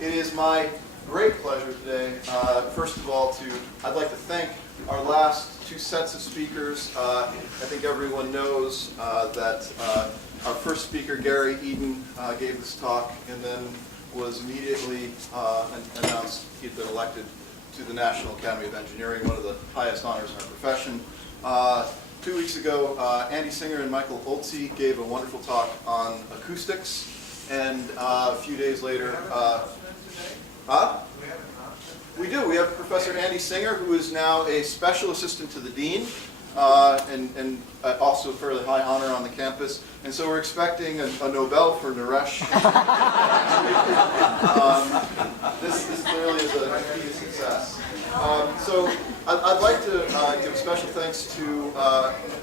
It is my great pleasure today, first of all, I'd like to thank our last two sets of speakers. I think everyone knows that our first speaker, Gary Eden, gave this talk and then was immediately announced he'd been elected to the National Academy of Engineering, one of the highest honors in our profession. 2 weeks ago, Andy Singer and Michael Oltze gave a wonderful talk on acoustics, and a few days later, we do. We have Professor Andy Singer, who is now a special assistant to the dean, and also a fairly high honor on the campus. And so we're expecting a Nobel for Naresh. This clearly is a key to success. So I'd like to give special thanks to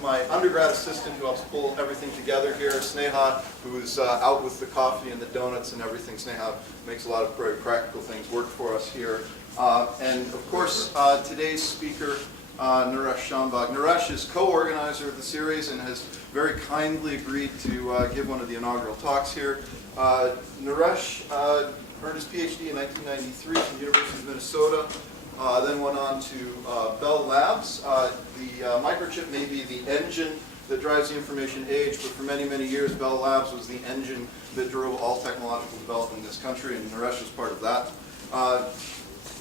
my undergrad assistant who helps pull everything together here, Sneha, who's out with the coffee and the donuts and everything. Sneha makes a lot of very practical things work for us here. And of course, today's speaker, Naresh Shambhag. Naresh is co-organizer of the series and has very kindly agreed to give one of the inaugural talks here. Naresh earned his PhD in 1993 from the University of Minnesota, then went on to Bell Labs. The Microchip may be the engine that drives the information age, but for many, many years, Bell Labs was the engine that drove all technological development in this country, and Naresh was part of that.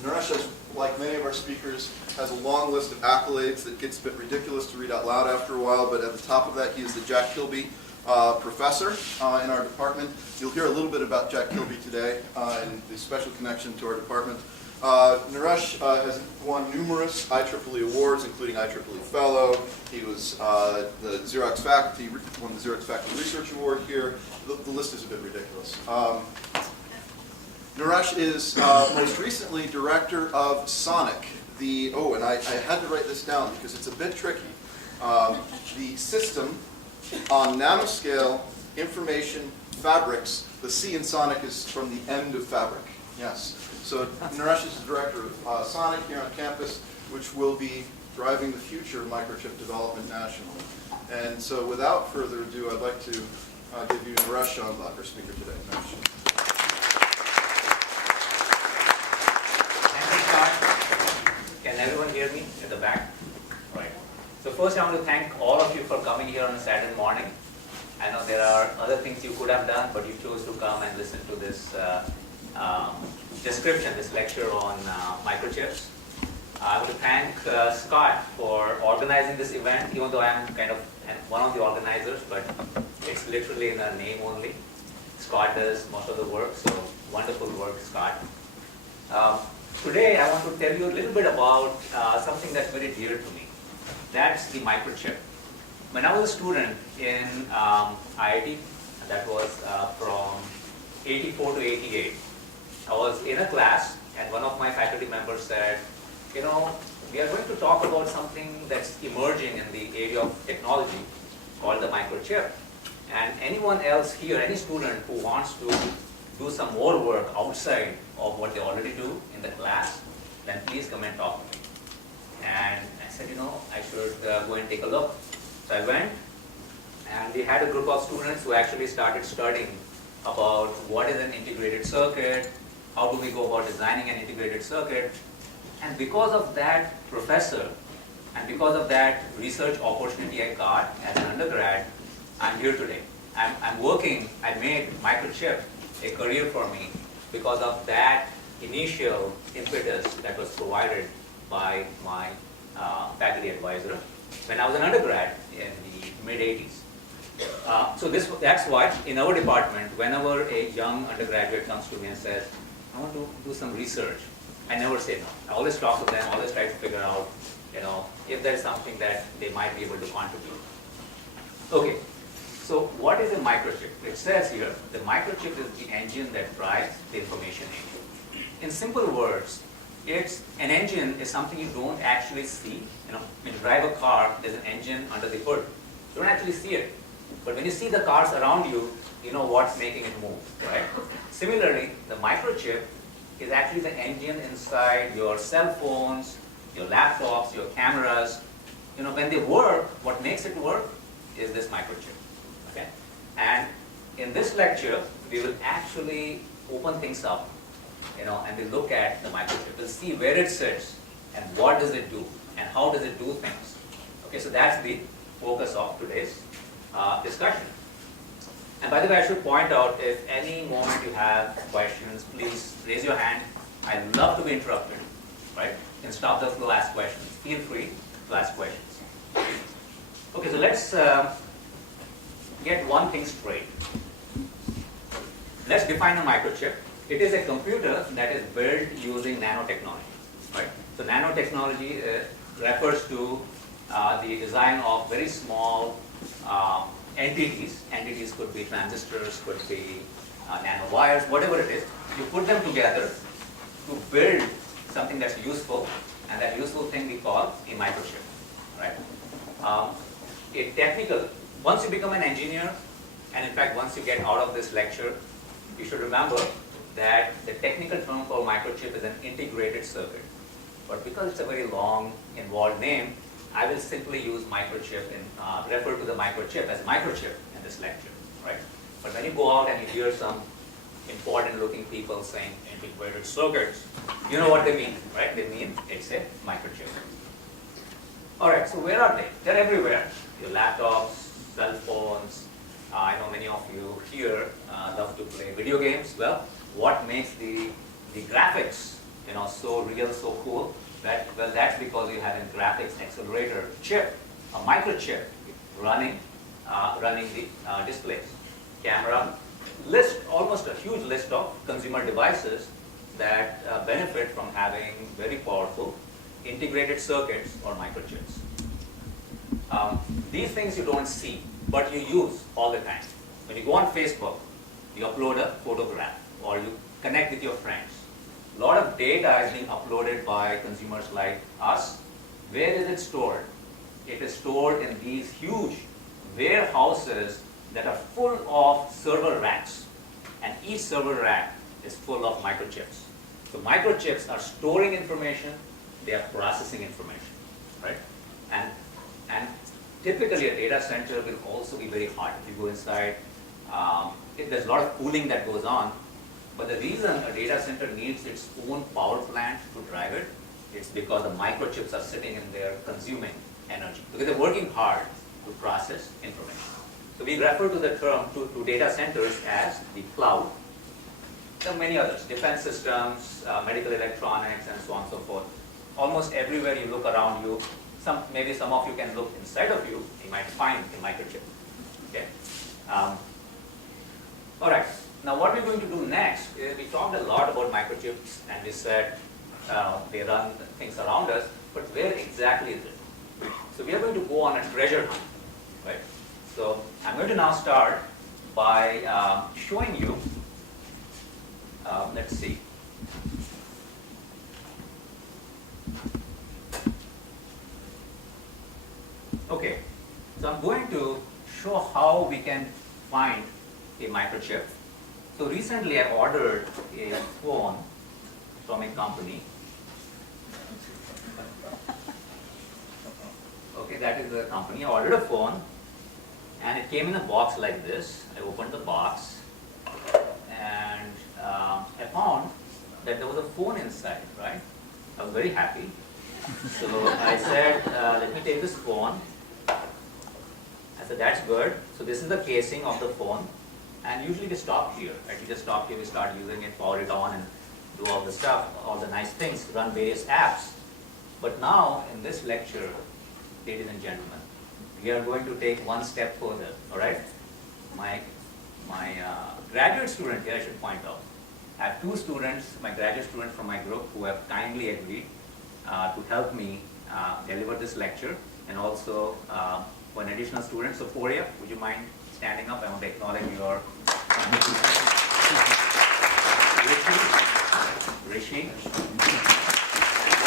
Naresh, has, like many of our speakers, has a long list of accolades that gets a bit ridiculous to read out loud after a while, but at the top of that, he is the Jack Kilby professor in our department. You'll hear a little bit about Jack Kilby today and the special connection to our department. Naresh has won numerous IEEE awards, including IEEE Fellow. He was the Xerox faculty, won the Xerox Faculty Research Award here. The list is a bit ridiculous. Naresh is most recently director of SONIC, and I had to write this down because it's a bit tricky. The system on nanoscale information fabrics. The C in SONIC is from the end of fabric. Yes. So Naresh is the director of SONIC here on campus, which will be driving the future of microchip development nationally. And so without further ado, I'd like to give you Naresh Shambhag, our speaker today. Naresh. Can everyone hear me at the back? Right. So first I want to thank all of you for coming here on a Saturday morning. I know there are other things you could have done, but you chose to come and listen to this description, this lecture on microchips. I want to thank Scott for organizing this event, even though I am kind of one of the organizers, but it's literally in a name only. Scott does most of the work, so wonderful work, Scott. Today, I want to tell you a little bit about something that's very dear to me. That's the microchip. When I was a student in IIT, that was from 84 to 88, I was in a class, and one of my faculty members said, you know, we are going to talk about something that's emerging in the area of technology called the microchip. And anyone else here, any student who wants to do some more work outside of what they already do in the class, then please come and talk to me. And I said, you know, I should go and take a look. So I went, and we had a group of students who actually started studying about what is an integrated circuit, how do we go about designing an integrated circuit. And because of that professor, and because of that research opportunity I got as an undergrad, I'm here today. I'm working, I made microchip a career for me because of that initial impetus that was provided by my faculty advisor when I was an undergrad in the mid-80s. So that's why in our department, whenever a young undergraduate comes to me and says, I want to do some research, I never say no. I always talk to them, always try to figure out, you know, if there's something that they might be able to contribute. Okay. So what is a microchip? It says here, the microchip is the engine that drives the information age. In simple words, an engine is something you don't actually see. You know, when you drive a car, there's an engine under the hood. You don't actually see it. But when you see the cars around you, you know what's making it move, right? Similarly, the microchip is actually the engine inside your cell phones, your laptops, your cameras. You know, when they work, what makes it work is this microchip. And in this lecture, we will actually open things up and we look at the microchip, we'll see where it sits and what does it do and how does it do things. Okay, so that's the focus of today's discussion. And by the way, I should point out, if any moment you have questions, please raise your hand. I love to be interrupted, right? You can stop the flow, ask questions. Feel free to ask questions. Okay, so let's get one thing straight. Let's define a microchip. It is a computer that is built using nanotechnology, right? So nanotechnology refers to the design of very small entities. Entities could be transistors, could be nanowires, whatever it is. You put them together to build something that's useful, and that useful thing we call a microchip, right? A technical, once you become an engineer, and in fact once you get out of this lecture, you should remember that the technical term for microchip is an integrated circuit. But because it's a very long, involved name, I will simply use microchip and refer to the microchip as microchip in this lecture, right? But when you go out and you hear some important looking people saying integrated circuits, you know what they mean, right? They mean it's a microchip. All right, so where are they? They're everywhere. Your laptops, cell phones. I know many of you here love to play video games. Well, what makes the graphics so real, so cool? Well, that's because you have a graphics accelerator chip, a microchip running the displays. Camera, almost a huge list of consumer devices that benefit from having very powerful integrated circuits or microchips. These things you don't see, but you use all the time. When you go on Facebook, you upload a photograph or you connect with your friends. A lot of data is being uploaded by consumers like us. Where is it stored? It is stored in these huge warehouses that are full of server racks. And each server rack is full of microchips. So microchips are storing information, they are processing information, right? And typically a data center will also be very hot. If you go inside, there's a lot of cooling that goes on. But the reason a data center needs its own power plant to drive it is because the microchips are sitting in there consuming energy. Because they're working hard to process information. So we refer to the term to data centers as the cloud. There are many others, defense systems, medical electronics, and so on and so forth. Almost everywhere you look around you, maybe some of you can look inside of you, you might find a microchip. Okay. All right. Now what we're going to do next is we talked a lot about microchips and we said they run things around us, but where exactly is it? So we are going to go on a treasure hunt, right? So I'm going to now start by showing you, let's see. Okay, so I'm going to show how we can find a microchip. So recently I ordered a phone from a company. Okay, that is the company. I ordered a phone and it came in a box like this. I opened the box and I found that there was a phone inside, right? I was very happy. So I said, let me take this phone. I said, that's good. So this is the casing of the phone. And usually we stop here, right? We just stop here, we start using it, power it on, and do all the stuff, all the nice things, run various apps. But now, in this lecture, ladies and gentlemen, we are going to take one step further, all right? My graduate student here, I should point out, I have two students, my graduate students from my group, who have kindly agreed to help me deliver this lecture, and also one additional student. So Foria, would you mind standing up? I want to acknowledge your Rishi.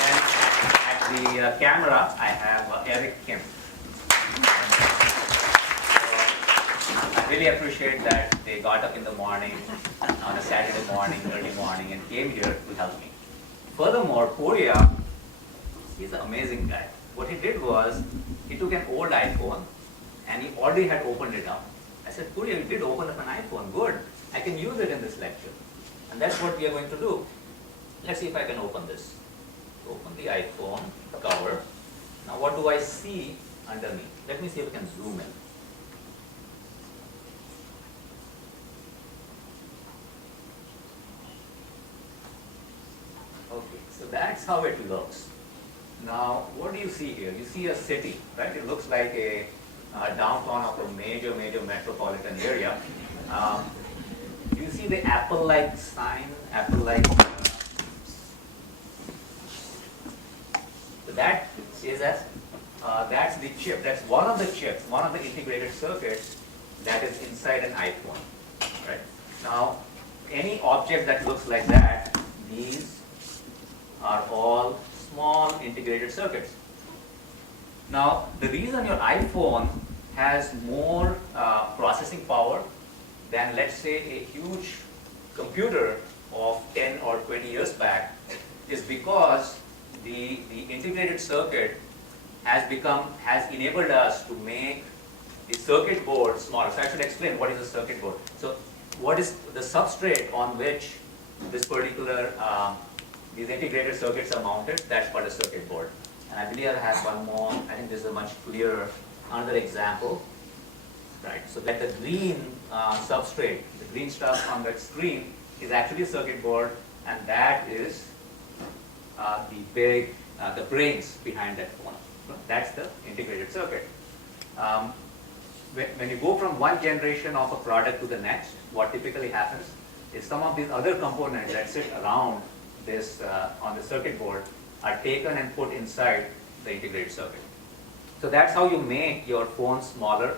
And at the camera, I have Eric Kim. So I really appreciate that they got up in the morning, on a Saturday morning, early morning, and came here to help me. Furthermore, Foria, he's an amazing guy. What he did was, he took an old iPhone, and he already had opened it up. I said, Puri, you did open up an iPhone. Good. I can use it in this lecture. And that's what we are going to do. let's see if I can open this. Open the iPhone cover. Now what do I see underneath? Let me see if I can zoom in. Okay, so that's how it looks. Now, what do you see here? You see a city, right? It looks like a downtown of a major metropolitan area. Do you see the apple-like sign? Apple-like. So that is that's the chip. That's one of the chips, one of the integrated circuits that is inside an iPhone, right? Now, any object that looks like that, these are all small integrated circuits. Now, the reason your iPhone has more processing power than, let's say, a huge computer of 10 or 20 years back is because the integrated circuit has enabled us to make the circuit board smaller. So I should explain what is a circuit board. So what is the substrate on which this particular these integrated circuits are mounted? That's called a circuit board. And I believe I have one more. I think this is a much clearer, another example. Right. So that the green substrate, the green stuff on that screen is actually a circuit board, and that is the brains behind that phone. That's the integrated circuit. When you go from one generation of a product to the next, what typically happens is some of these other components that sit around this on the circuit board are taken and put inside the integrated circuit. So that's how you make your phone smaller.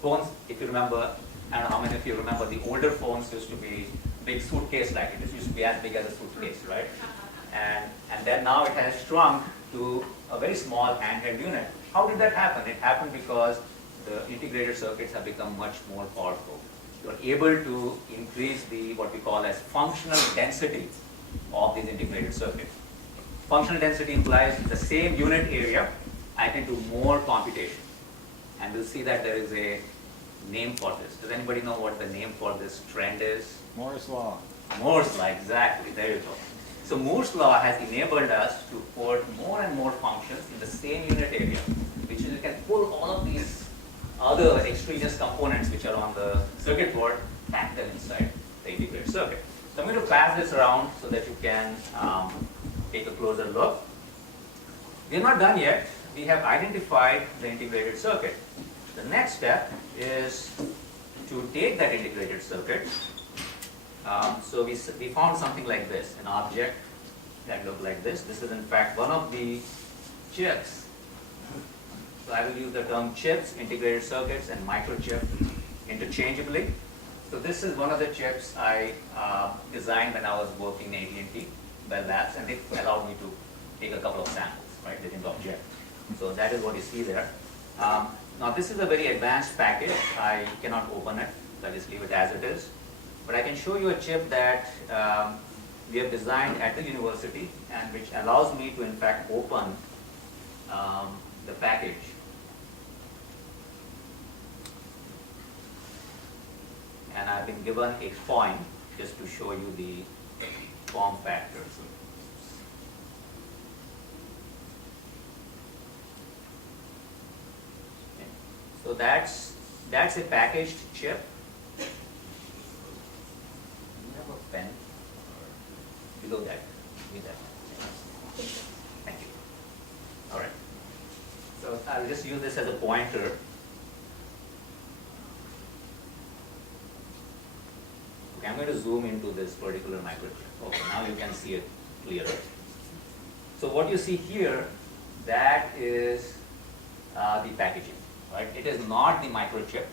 Phones, if you remember, I don't know how many of you remember, the older phones used to be big suitcase like it. It used to be as big as a suitcase, right? And then now it has shrunk to a very small handheld unit. How did that happen? It happened because the integrated circuits have become much more powerful. You are able to increase the what we call as functional density of these integrated circuits. Functional density implies the same unit area, I can do more computation. And we'll see that there is a name for this. Does anybody know what the name for this trend is? Moore's Law. Moore's Law, exactly. There you go. So Moore's Law has enabled us to put more and more functions in the same unit area, which is you can pull all of these other extraneous components which are on the circuit board, pack them inside the integrated circuit. So I'm going to pass this around so that you can take a closer look. We're not done yet. We have identified the integrated circuit. The next step is to take that integrated circuit. So we found something like this, an object that looked like this. This is in fact one of the chips. So I will use the term chips, integrated circuits, and microchip interchangeably. So this is one of the chips I designed when I was working in AT&T Bell Labs, and it allowed me to take a couple of samples, right? They didn't object. So that is what you see there. Now this is a very advanced package. I cannot open it, so I just leave it as it is. But I can show you a chip that we have designed at the university and which allows me to in fact open the package. And I've been given a point just to show you the form factor. So that's a packaged chip. Do you have a pen? Below that. Give me that. Thank you. All right. So I'll just use this as a pointer. Okay, I'm going to zoom into this particular microchip. Okay, now you can see it clearer. So what you see here, that is the packaging. Right? It is not the microchip.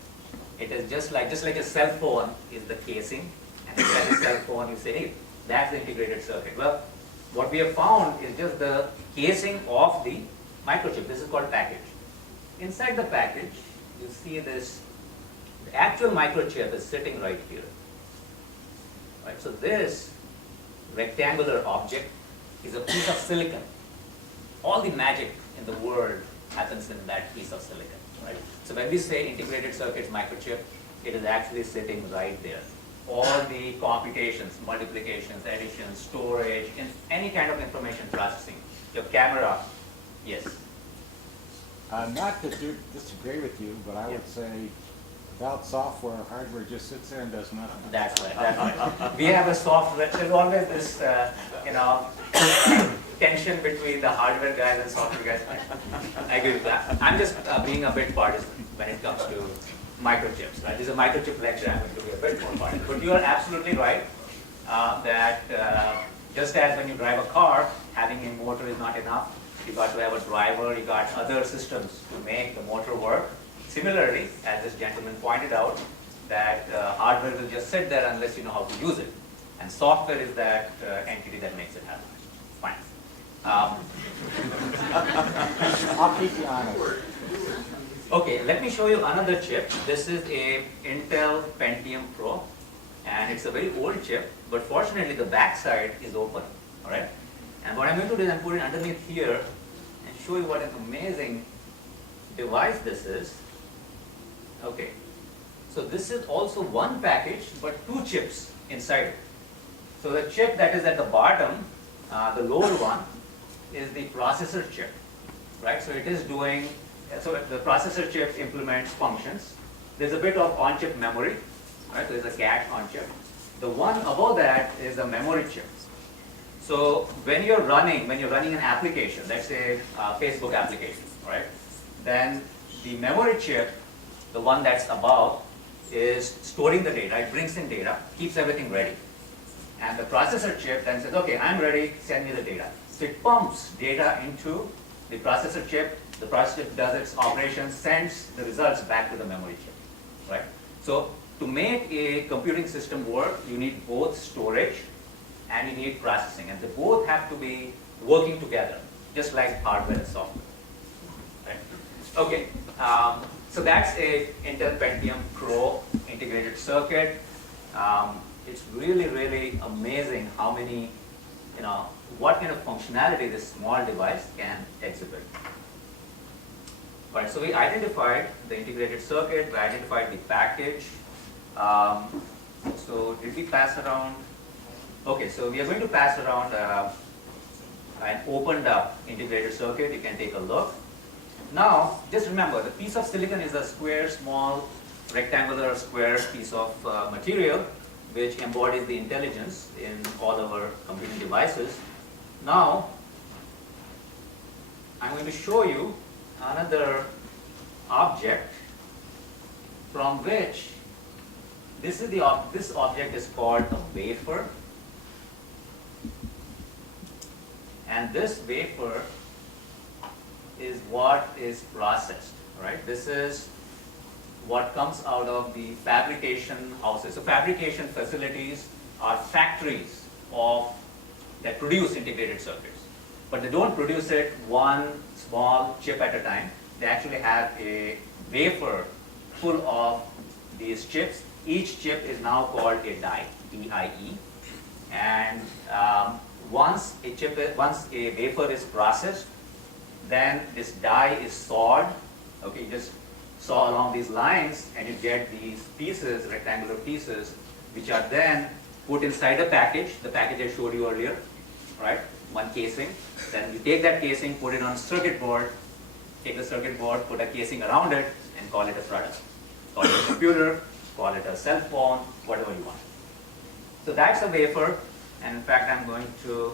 It is just like a cell phone is the casing, and inside the cell phone you say, hey, that's the integrated circuit. Well, what we have found is just the casing of the microchip. This is called package. Inside the package, you see this. The actual microchip is sitting right here. Right? So this rectangular object is a piece of silicon. All the magic in the world happens in that piece of silicon. Right? So when we say integrated circuits microchip, it is actually sitting right there. all the computations, multiplications, additions, storage, any kind of information processing. Your camera, yes. Not to disagree with you, but I would say without software, hardware just sits there and does nothing. That's right. That's right. We have a software. There's always this, tension between the hardware guys and software guys. I agree with that. I'm just being a bit partisan when it comes to microchips. Right? This is a microchip lecture. I'm going to be a bit more partisan. But you are absolutely right that just as when you drive a car, having a motor is not enough. You got to have a driver. You got other systems to make the motor work. Similarly, as this gentleman pointed out, that hardware will just sit there unless you know how to use it. And software is that entity that makes it happen. Fine. I'll keep you honest. Okay, let me show you another chip. This is a Intel Pentium Pro, and it's a very old chip, but fortunately the back side is open, all right? And what I'm going to do is I'm putting it underneath here and show you what an amazing device this is. Okay, so this is also one package, but two chips inside it. So the chip that is at the bottom, the lower one, is the processor chip, right? So it is doing, so the processor chip implements functions. There's a bit of on-chip memory, right? There's a cache on-chip. The one above that is a memory chip. So when you're running an application, let's say Facebook application, right? Then the memory chip, the one that's above, is storing the data. It brings in data, keeps everything ready. And the processor chip then says, okay, I'm ready, send me the data. So it pumps data into the processor chip. The processor chip does its operations, sends the results back to the memory chip, right? So to make a computing system work, you need both storage and you need processing. And they both have to be working together, just like hardware and software, right? Okay, so that's a Intel Pentium Pro integrated circuit. It's really, really amazing how many, what kind of functionality this small device can exhibit. Right, so we identified the integrated circuit, we identified the package. So did we pass around? Okay, so we are going to pass around an opened up integrated circuit. You can take a look. Now, just remember, the piece of silicon is a square, small, rectangular, square piece of material which embodies the intelligence in all our computing devices. Now, I'm going to show you another object from which this object is called a wafer, and this wafer is what is processed, right? This is what comes out of the fabrication houses. So fabrication facilities are factories that produce integrated circuits, but they don't produce it one small chip at a time. They actually have a wafer full of these chips. Each chip is now called a die, D-I-E, and once a wafer is processed, then this die is sawed. Okay, you just saw along these lines and you get these pieces, rectangular pieces, which are then put inside a package, the package I showed you earlier, right? One casing. Then you take that casing, put it on a circuit board, take the circuit board, put a casing around it, and call it a product. Call it a computer, call it a cell phone, whatever you want. So that's a wafer, and in fact I'm going to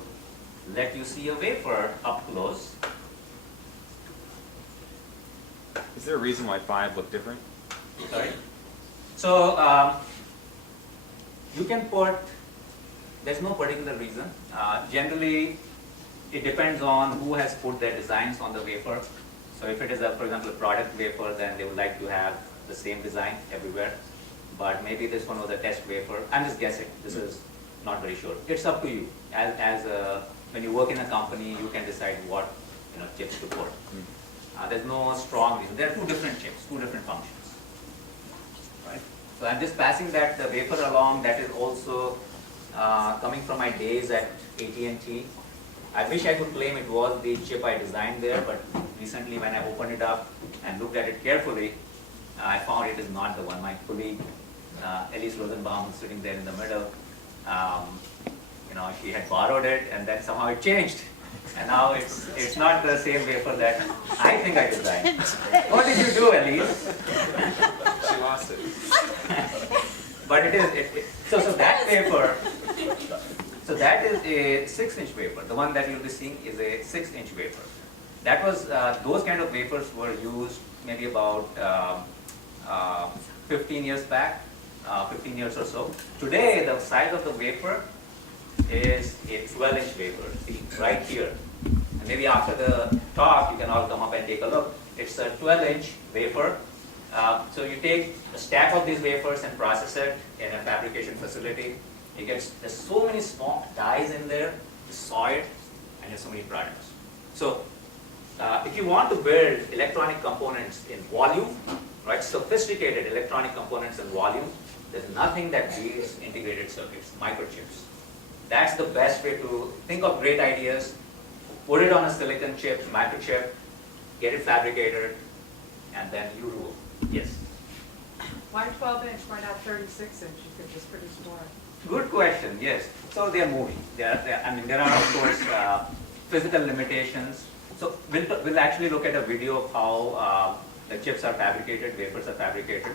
let you see a wafer up close. Is there a reason why 5 look different? Sorry? So you can put, there's no particular reason. Generally, it depends on who has put their designs on the wafer. So if it is, for example, a product wafer, then they would like to have the same design everywhere. But maybe this one was a test wafer. I'm just guessing. This is not very sure. It's up to you. When you work in a company, you can decide what chips to put. There's no strong reason. There are two different chips, two different functions. Right? So I'm just passing that the wafer along. That is also coming from my days at AT&T. I wish I could claim it was the chip I designed there, but recently when I opened it up and looked at it carefully, I found it is not the one. My colleague Elise Rosenbaum sitting there in the middle. She had borrowed it, and then somehow it changed. And now it's not the same wafer that I think I designed. What did you do, Elise? She lost it. But it is, so that wafer, so that is a 6-inch wafer. The one that you'll be seeing is a 6-inch wafer. That was, those kind of wafers were used maybe about 15 years back, 15 years or so. Today, the size of the wafer is a 12-inch wafer, see, right here. And maybe after the talk, you can all come up and take a look. It's a 12-inch wafer. So you take a stack of these wafers and process it in a fabrication facility. There's so many small dies in there, you saw it, and there's so many products. So if you want to build electronic components in volume, right, sophisticated electronic components in volume, there's nothing that beats integrated circuits, microchips. That's the best way to think of great ideas, put it on a silicon chip, microchip, get it fabricated, and then you rule. Yes? Why 12-inch? Why not 36-inch? You could just produce more. Good question, yes. So they are moving. There are of course physical limitations. So we'll actually look at a video of how the chips are fabricated, wafers are fabricated.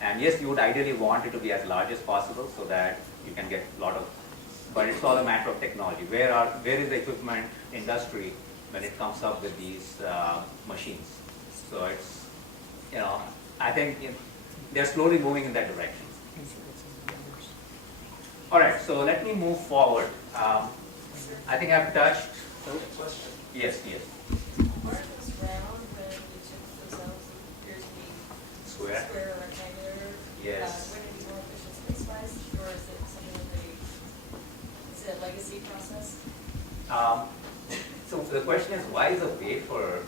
And yes, you would ideally want it to be as large as possible so that you can get a lot of, but it's all a matter of technology. Where is the equipment industry when it comes up with these machines? So it's, I think they're slowly moving in that direction. All right, so let me move forward. I think I've touched. Question. Yes. Aren't those round when the chips themselves appear to be Square. or rectangular? Yes. Wouldn't it be more efficient space-wise, or is it something that is it a legacy process? So the question is, why is a wafer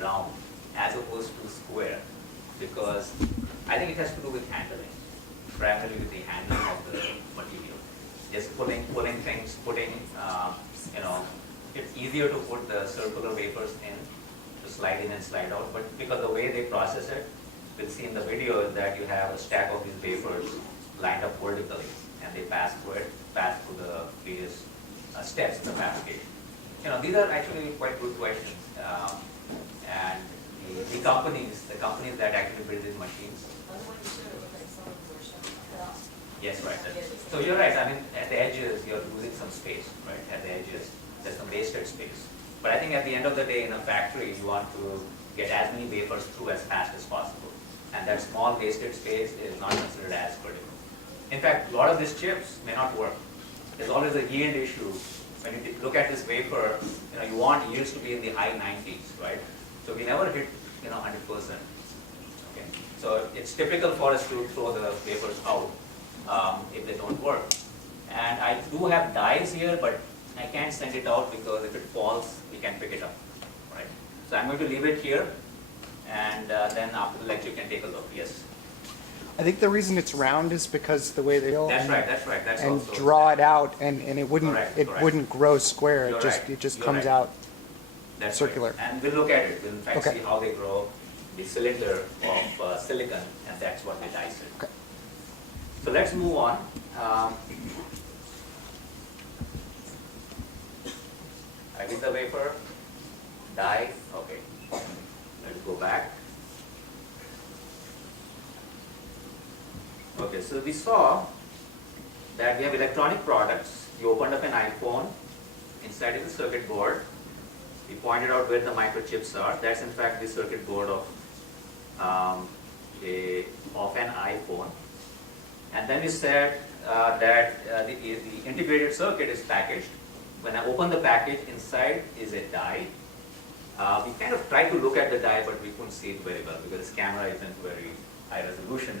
round as opposed to square? Because I think it has to do with handling, primarily with the handling of the material. Just pulling things, it's easier to put the circular wafers in, to slide in and slide out, but because the way they process it, we'll see in the video that you have a stack of these wafers lined up vertically, and they pass through the various steps in the fabrication. These are actually quite good questions, and the companies that actually build these machines. The one you showed, it looked like some of them were showing cut off. Yes, right. So you're right. I mean, at the edges, you're losing some space, right? At the edges, there's some wasted space. But I think at the end of the day, in a factory, you want to get as many wafers through as fast as possible. And that small wasted space is not considered as critical. In fact, a lot of these chips may not work. There's always a yield issue. When you look at this wafer, you want yields to be in the high 90s, right? So we never hit, 100%. Okay. So it's typical for us to throw the wafers out if they don't work. And I do have dies here, but I can't send it out because if it falls, we can pick it up, right? So I'm going to leave it here, and then after the lecture, you can take a look. Yes. I think the reason it's round is because the way they build That's right. That's and also draw it out, and it wouldn't Correct. wouldn't grow square. You're right. It just You're comes right. out That's circular. Right. And we'll look at it. We'll in fact Okay. see how they grow the cylinder of silicon, and that's what we dice it. Okay. So let's move on. I did the wafer, die, okay. Let's go back. Okay, so we saw that we have electronic products. You opened up an iPhone, inside is the circuit board. We pointed out where the microchips are. That's in fact the circuit board of an iPhone. And then we said that the integrated circuit is packaged. When I open the package, inside is a die. We kind of tried to look at the die, but we couldn't see it very well because this camera isn't very high resolution.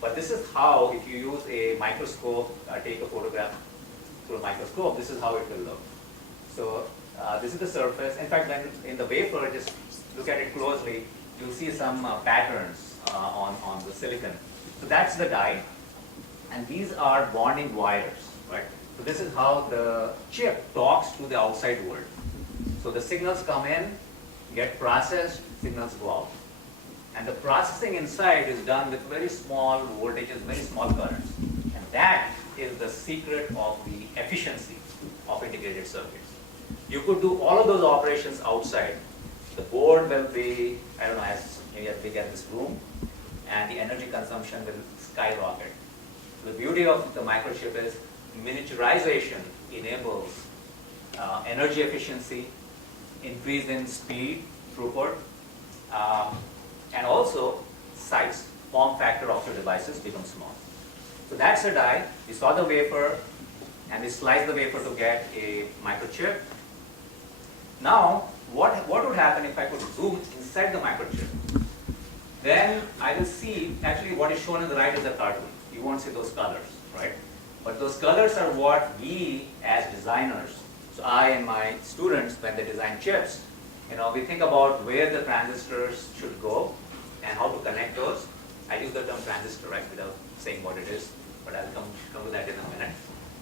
But this is how, if you use a microscope, take a photograph through a microscope, this is how it will look. So this is the surface. In fact, when in the wafer, just look at it closely, you'll see some patterns on the silicon. So that's the die. And these are bonding wires, right? So this is how the chip talks to the outside world. So the signals come in, get processed, signals go out. And the processing inside is done with very small voltages, very small currents. And that is the secret of the efficiency of integrated circuits. You could do all of those operations outside. The board will be, I don't know, maybe as big as this room, and the energy consumption will skyrocket. The beauty of the microchip is miniaturization enables energy efficiency, increase in speed, throughput, and also size, form factor of your devices become small. So that's a die. We saw the wafer, and we slice the wafer to get a microchip. Now, what would happen if I could zoom inside the microchip? Then I will see, actually what is shown on the right is a cartoon. You won't see those colors, right? But those colors are what we as designers, so I and my students, when they design chips, we think about where the transistors should go and how to connect those. I use the term transistor, right, without saying what it is, but I'll come to that in a minute.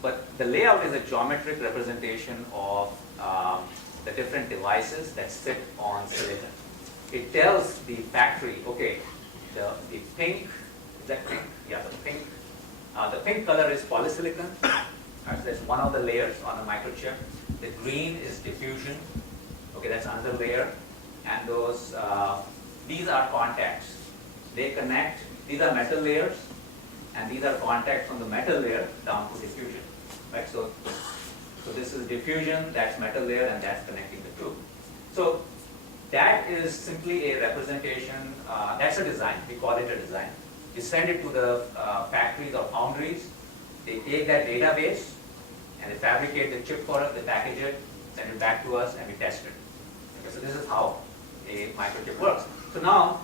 But the layout is a geometric representation of the different devices that sit on silicon. It tells the factory, okay, the pink, is that pink? Yeah, the pink color is polysilicon. So that's one of the layers on the microchip. The green is diffusion. Okay, that's another layer. And those, these are contacts. They connect, these are metal layers, and these are contacts from the metal layer down to diffusion. Right? So this is diffusion, that's metal layer, and that's connecting the two. So that is simply a representation, that's a design, we call it a design. You send it to the factories or foundries, they take that database, and they fabricate the chip for us, they package it, send it back to us, and we test it. Okay, so this is how a microchip works. So now,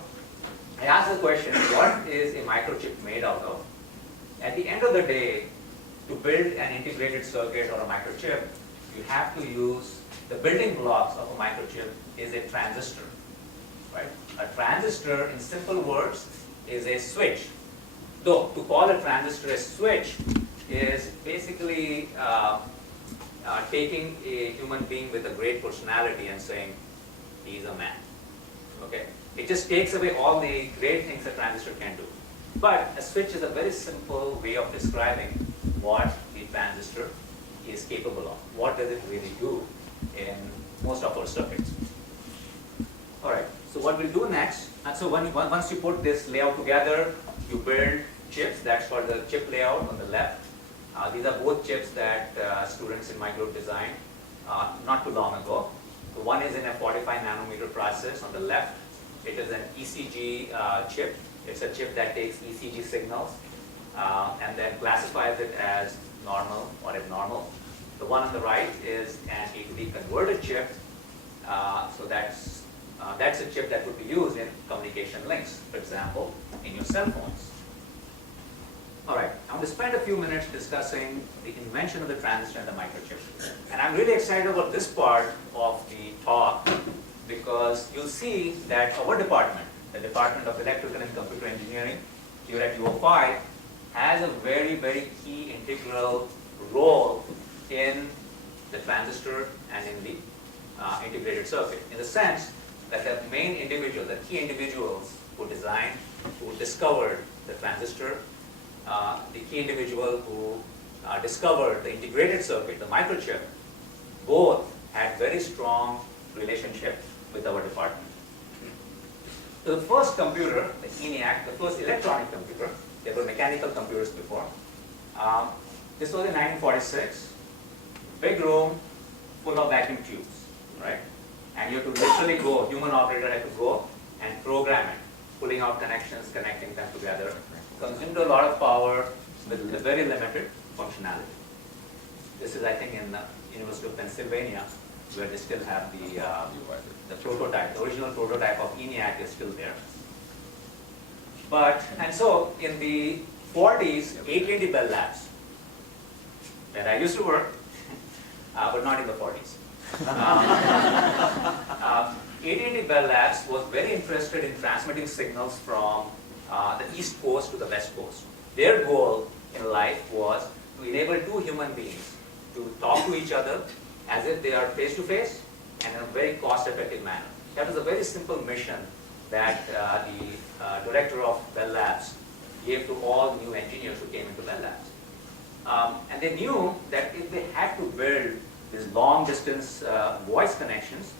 I ask the question, what is a microchip made out of? At the end of the day, to build an integrated circuit or a microchip, you have to use the building blocks of a microchip is a transistor, right? A transistor, in simple words, is a switch. Though to call a transistor a switch is basically taking a human being with a great personality and saying, he's a man. Okay? It just takes away all the great things a transistor can do. But a switch is a very simple way of describing what the transistor is capable of. What does it really do in most of our circuits? All right, so what we'll do next, and so once you put this layout together, you build chips. That's for the chip layout on the left. These are both chips that students in my group designed not too long ago. So one is in a 45 nanometer process on the left. It is an ECG chip. It's a chip that takes ECG signals and then classifies it as normal or abnormal. The one on the right is an A to D converted chip. So that's a chip that would be used in communication links, for example, in your cell phones. All right, I'm going to spend a few minutes discussing the invention of the transistor and the microchip. And I'm really excited about this part of the talk because you'll see that our department, the Department of Electrical and Computer Engineering here at UO5, has a very, very key integral role in the transistor and in the integrated circuit, in the sense that the main individual, the key individuals who designed, who discovered the transistor, the key individual who discovered the integrated circuit, the microchip, both had very strong relationship with our department. So the first computer, the ENIAC, the first electronic computer, there were mechanical computers before. This was in 1946. Big room full of vacuum tubes, right? And you have to literally go, human operator had to go and program it, pulling out connections, connecting them together. Consumed a lot of power with very limited functionality. This is, I think, in the University of Pennsylvania, where they still have the prototype, the original prototype of ENIAC is still there. And so in the 40s, AT&T Bell Labs, where I used to work, but not in the 40s. AT&T Bell Labs was very interested in transmitting signals from the East Coast to the West Coast. Their goal in life was to enable two human beings to talk to each other as if they are face-to-face and in a very cost-effective manner. That was a very simple mission that the director of Bell Labs gave to all new engineers who came into Bell Labs. And they knew that if they had to build these long distance voice connections,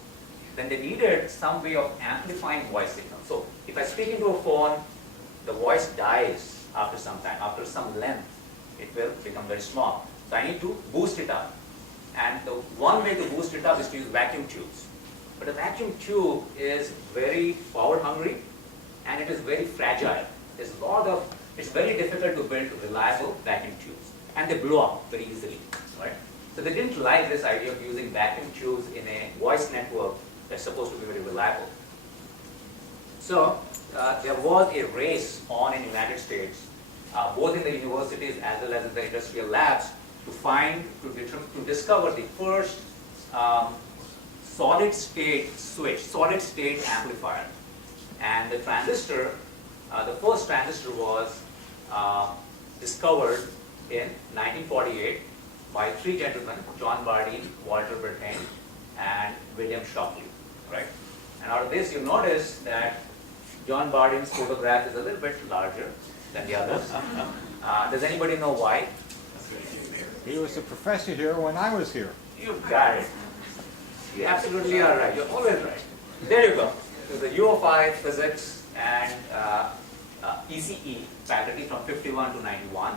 then they needed some way of amplifying voice signals. So if I speak into a phone, the voice dies after some time, after some length, it will become very small. So I need to boost it up. And the one way to boost it up is to use vacuum tubes. But a vacuum tube is very power hungry and it is very fragile. It's very difficult to build reliable vacuum tubes. And they blow up very easily, right? So they didn't like this idea of using vacuum tubes in a voice network that's supposed to be very reliable. So there was a race on in the United States, both in the universities as well as in the industrial labs, to discover the first solid state switch, solid state amplifier. And the transistor, the first transistor was discovered in 1948 by three gentlemen, John Bardeen, Walter Brattain, and William Shockley, right? And out of this, you notice that John Bardeen's photograph is a little bit larger than the others. Does anybody know why? He was a professor here when I was here. You got it. You absolutely are right. You're always right. There you go. So the UFI physics and ECE faculty from 51 to 91.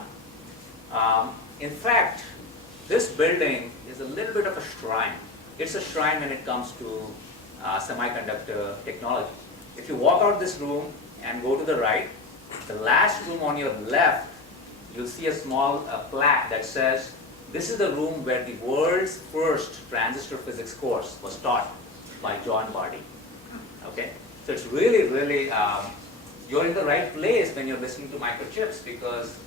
In fact, this building is a little bit of a shrine. It's a shrine when it comes to semiconductor technology. If you walk out this room and go to the right, the last room on your left, you'll see a small plaque that says, this is the room where the world's first transistor physics course was taught by John Bardeen. Okay? So it's really, really, you're in the right place when you're listening to Microchips because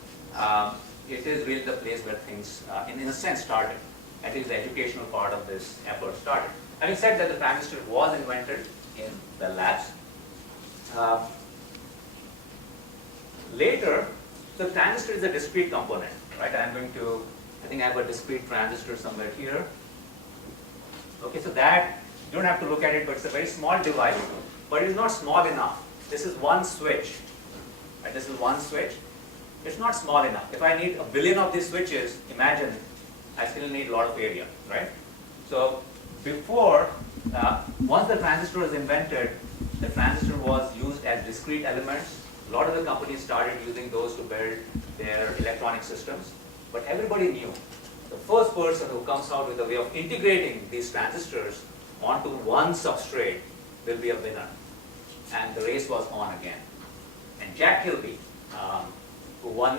it is really the place where things, in a sense, started. At least the educational part of this effort started. Having said that, the transistor was invented in Bell Labs. Later, the transistor is a discrete component, right? I think I have a discrete transistor somewhere here. Okay, so that, you don't have to look at it, but it's a very small device, but it is not small enough. This is one switch, right? This is one switch. It's not small enough. If I need a billion of these switches, imagine I still need a lot of area, right? So before, once the transistor was invented, the transistor was used as discrete elements. A lot of the companies started using those to build their electronic systems. But everybody knew the first person who comes out with a way of integrating these transistors onto one substrate will be a winner. And the race was on again. And Jack Kilby, who won,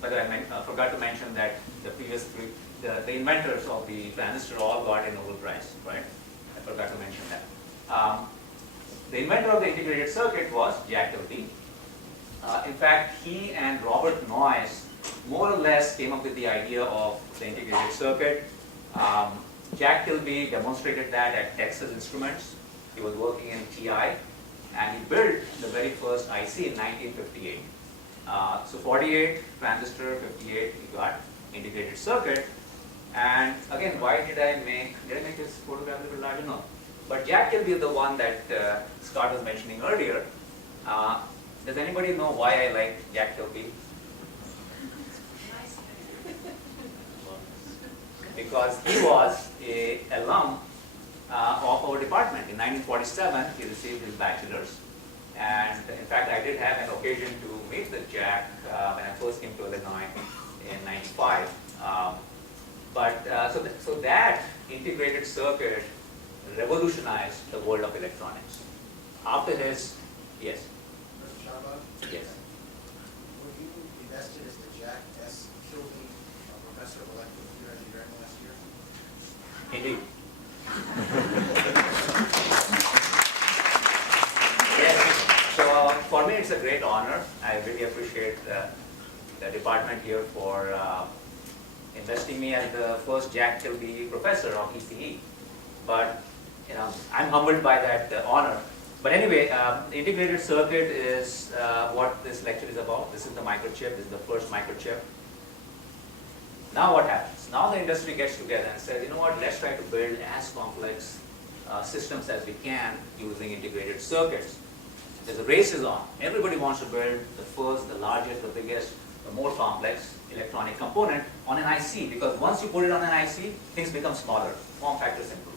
by the way, I forgot to mention that the previous three, the inventors of the transistor all got a Nobel Prize, right? I forgot to mention that. The inventor of the integrated circuit was Jack Kilby. In fact, he and Robert Noyce more or less came up with the idea of the integrated circuit. Jack Kilby demonstrated that at Texas Instruments. He was working in TI, and he built the very first IC in 1958. So 48 transistor, 58 he got integrated circuit. And again, why did I make this photograph a little larger? No. But Jack Kilby is the one that Scott was mentioning earlier. Does anybody know why I like Jack Kilby? Because he was an alum of our department. In 1947, he received his bachelor's. And in fact, I did have an occasion to meet with Jack when I first came to Illinois in 95. So that integrated circuit revolutionized the world of electronics. After his, yes? Mr. Sharma, Yes. were you invested as the Jack S. Kilby Professor of Electrical Engineering last year? Indeed. Yes. So for me, it's a great honor. I really appreciate the department here for investing me as the first Jack Kilby Professor of ECE. But I'm humbled by that honor. But anyway, the integrated circuit is what this lecture is about. This is the microchip. This is the first microchip. Now what happens? Now the industry gets together and says, you know what, let's try to build as complex systems as we can using integrated circuits. The race is on. Everybody wants to build the first, the largest, the biggest, the more complex electronic component on an IC, because once you put it on an IC, things become smaller, form factors improve.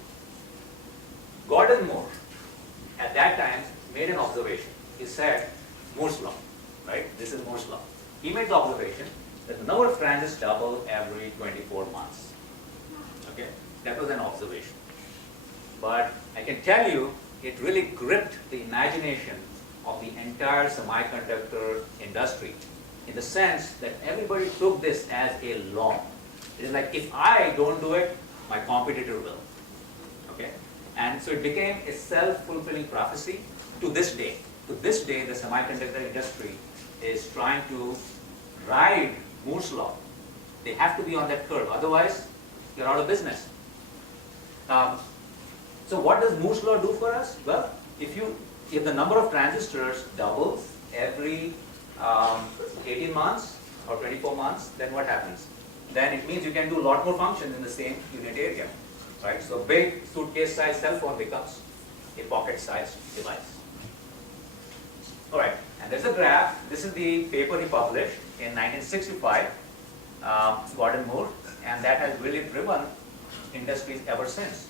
Gordon Moore, at that time, made an observation. He said, Moore's law, right? This is Moore's law. He made the observation that the number of transistors double every 24 months. Okay, that was an observation. But I can tell you, it really gripped the imagination of the entire semiconductor industry, in the sense that everybody took this as a law. It is like, if I don't do it, my competitor will. Okay? And so it became a self-fulfilling prophecy to this day. To this day, the semiconductor industry is trying to ride Moore's law. They have to be on that curve, otherwise you're out of business. So what does Moore's law do for us? Well, if the number of transistors doubles every 18 months or 24 months, then what happens? Then it means you can do a lot more functions in the same unit area, right? So big suitcase-sized cell phone becomes a pocket-sized device. All right, and there's a graph. This is the paper he published in 1965, Gordon Moore, and that has really driven industries ever since.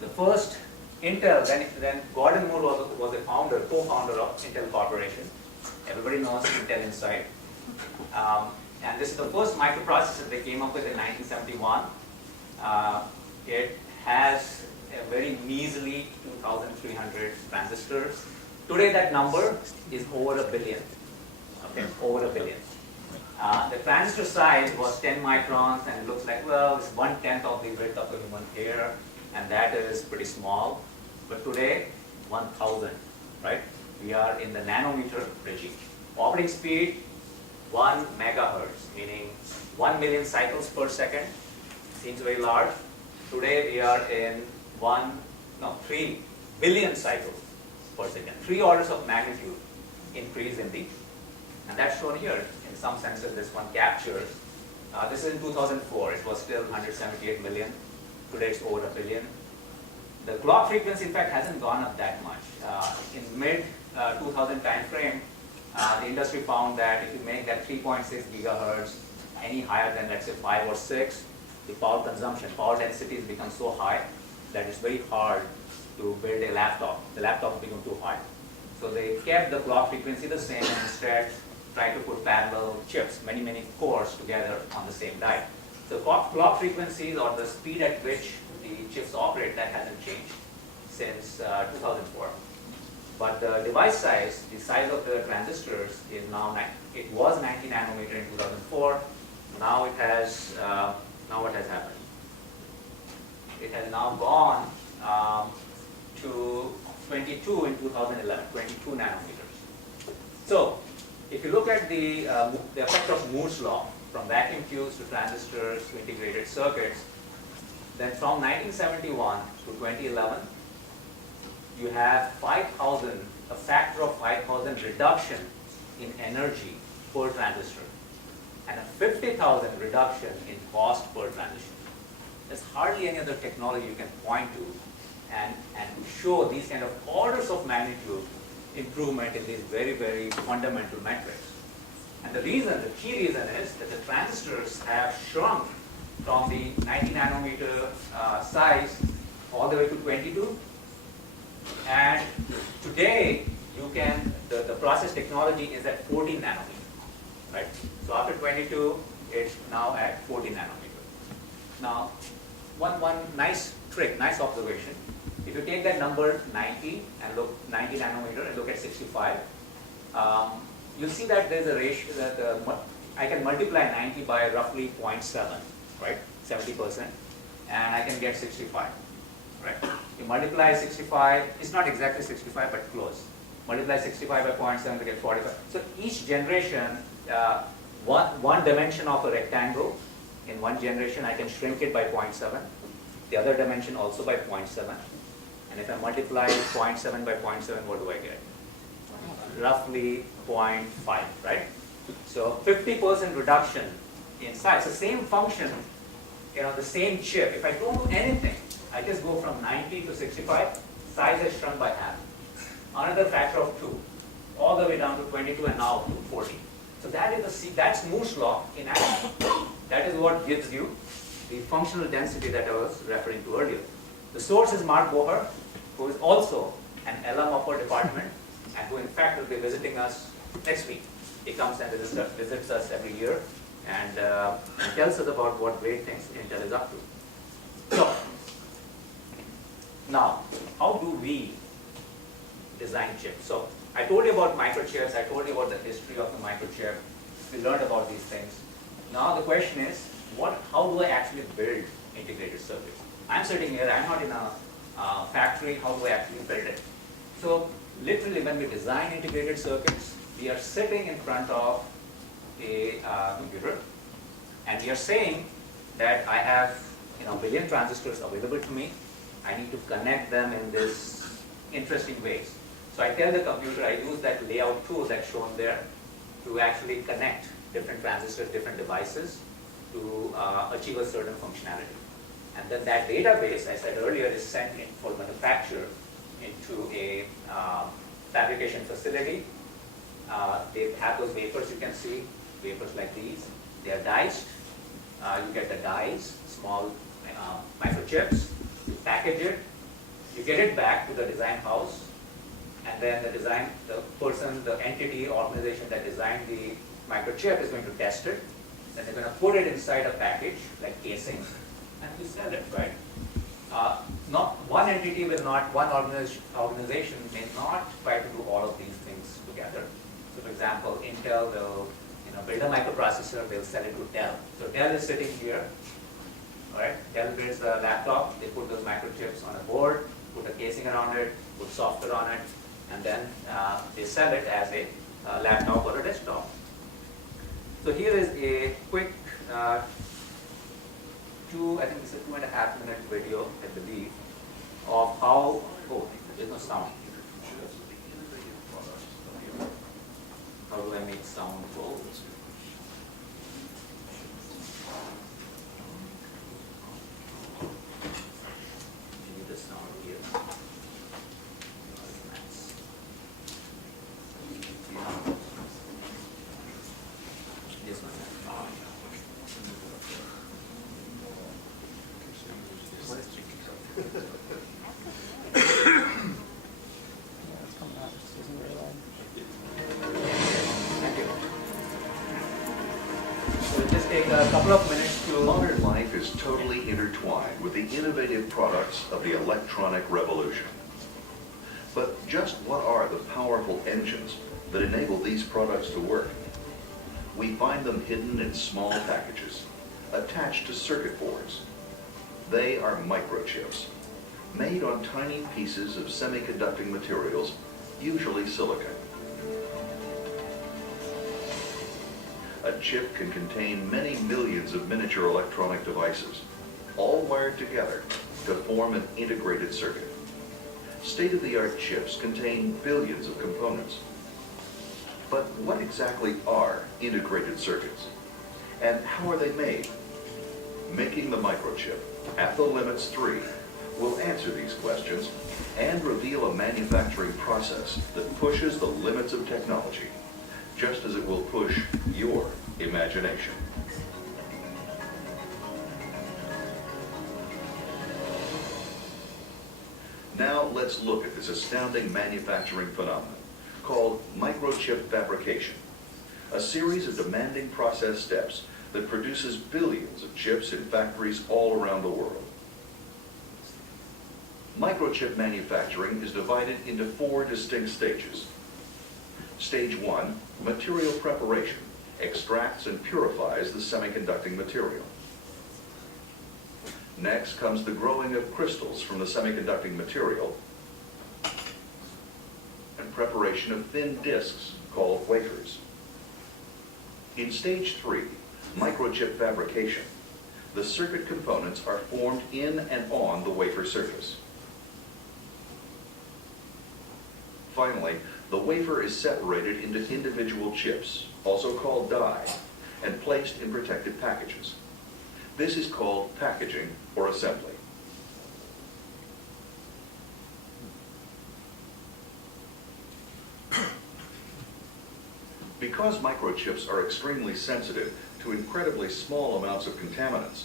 The first Intel, then Gordon Moore was a founder, co-founder of Intel Corporation. Everybody knows Intel Inside. And this is the first microprocessor they came up with in 1971. It has a very measly 2,300 transistors. Today that number is over a billion. Okay, over a billion. The transistor size was 10 microns, and it looks like, well, it's 1/10 of the width of a human hair, and that is pretty small. But today, 1,000, right? We are in the nanometer regime. Operating speed, 1 megahertz, meaning 1 million cycles per second. Seems very large. Today we are in 3 billion cycles per second. 3 orders of magnitude increase in the, and that's shown here. In some senses, this one captures. This is in 2004. It was still 178 million. Today it's over a billion. The clock frequency, in fact, hasn't gone up that much. In mid 2000 time frame, the industry found that if you make that 3.6 gigahertz any higher than, let's say, 5 or 6, the power consumption, power densities become so high that it's very hard to build a laptop. The laptop become too high. So they kept the clock frequency the same and instead tried to put parallel chips, many cores together on the same die. So clock frequencies, or the speed at which the chips operate, that hasn't changed since 2004. But the device size, the size of the transistors is now, it was 90 nanometer in 2004. Now it has, now what has happened? It has now gone to 22 in 2011, 22 nanometers. So if you look at the effect of Moore's law, from vacuum tubes to transistors to integrated circuits, then from 1971 to 2011, you have 5,000, a factor of 5,000 reduction in energy per transistor, and a 50,000 reduction in cost per transistor. There's hardly any other technology you can point to and show these kind of orders of magnitude improvement in these very fundamental metrics. And the reason, the key reason is that the transistors have shrunk from the 90 nanometer size all the way to 22. And today, you can, the process technology is at 14 nanometer, right? So after 22, it's now at 14 nanometer. Now, one nice trick, nice observation. If you take that number 90 and look 90 nanometer and look at 65, you'll see that there's a ratio that I can multiply 90 by roughly 0.7, right? 70%, and I can get 65, right? You multiply 65, it's not exactly 65, but close. Multiply 65 by 0.7 to get 45. So each generation, one dimension of a rectangle, in one generation I can shrink it by 0.7. The other dimension also by 0.7. And if I multiply 0.7 by 0.7, what do I get? Roughly 0.5, right? So 50% reduction in size. The same function, the same chip. If I don't do anything, I just go from 90 to 65, size has shrunk by half. another factor of 2, all the way down to 22 and now to 40. So that is that's Moore's law in action. That is what gives you the functional density that I was referring to earlier. The source is Mark Boher, who is also an alum of our department and who in fact will be visiting us next week. He comes and visits us every year and tells us about what great things Intel is up to. So, now, how do we design chips? So, I told you about microchips, I told you about the history of the microchip, we learned about these things. Now the question is, how do I actually build integrated circuits? I'm sitting here, I'm not in a factory, how do I actually build it? So literally when we design integrated circuits, we are sitting in front of a computer and we are saying that I have a billion transistors available to me. I need to connect them in this interesting ways. So I tell the computer, I use that layout tool that's shown there to actually connect different transistors, different devices to achieve a certain functionality. And then that database, I said earlier, is sent in for manufacture into a fabrication facility. They have those wafers you can see, wafers like these. They are diced. You get the dies, small microchips. You package it. You get it back to the design house. And then the person, the entity, organization that designed the microchip is going to test it. Then they're going to put it inside a package, like casing, and you sell it, right? Not one entity will not, one organization may not try to do all of these things together. So for example, Intel will build a microprocessor, they'll sell it to Dell. So Dell is sitting here, all right? Dell builds a laptop, they put those microchips on a board, put a casing around it, put software on it, and then they sell it as a laptop or a desktop. So here is a quick I think it's a 2.5-minute video, I believe, of how, there's no sound. How do I make sound go? Maybe the sound here. Nice. This one. Thank you. So we'll just take a couple of minutes to... Modern life is totally intertwined with the innovative products of the electronic revolution. But just what are the powerful engines that enable these products to work? We find them hidden in small packages, attached to circuit boards. They are microchips, made on tiny pieces of semiconducting materials, usually silicon. A chip can contain many millions of miniature electronic devices, all wired together to form an integrated circuit. State-of-the-art chips contain billions of components. But what exactly are integrated circuits? And how are they made? Making the microchip at the Limits 3 will answer these questions and reveal a manufacturing process that pushes the limits of technology, just as it will push your imagination. Now let's look at this astounding manufacturing phenomenon called microchip fabrication, a series of demanding process steps that produces billions of chips in factories all around the world. Microchip manufacturing is divided into 4 distinct stages. Stage 1, material preparation, extracts and purifies the semiconducting material. Next comes the growing of crystals from the semiconducting material and preparation of thin discs called wafers. In stage 3, microchip fabrication, the circuit components are formed in and on the wafer surface. Finally, the wafer is separated into individual chips, also called die, and placed in protected packages. This is called packaging or assembly. Because microchips are extremely sensitive to incredibly small amounts of contaminants,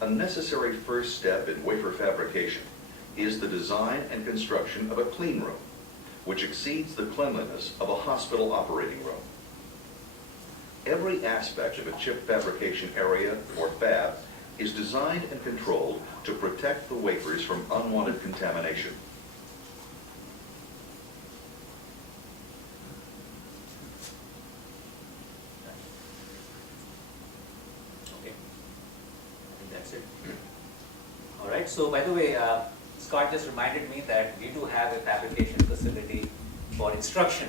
a necessary first step in wafer fabrication is the design and construction of a clean room, which exceeds the cleanliness of a hospital operating room. Every aspect of a chip fabrication area or fab is designed and controlled to protect the wafers from unwanted contamination. Okay, I think that's it. All right, so by the way, Scott just reminded me that we do have a fabrication facility for instruction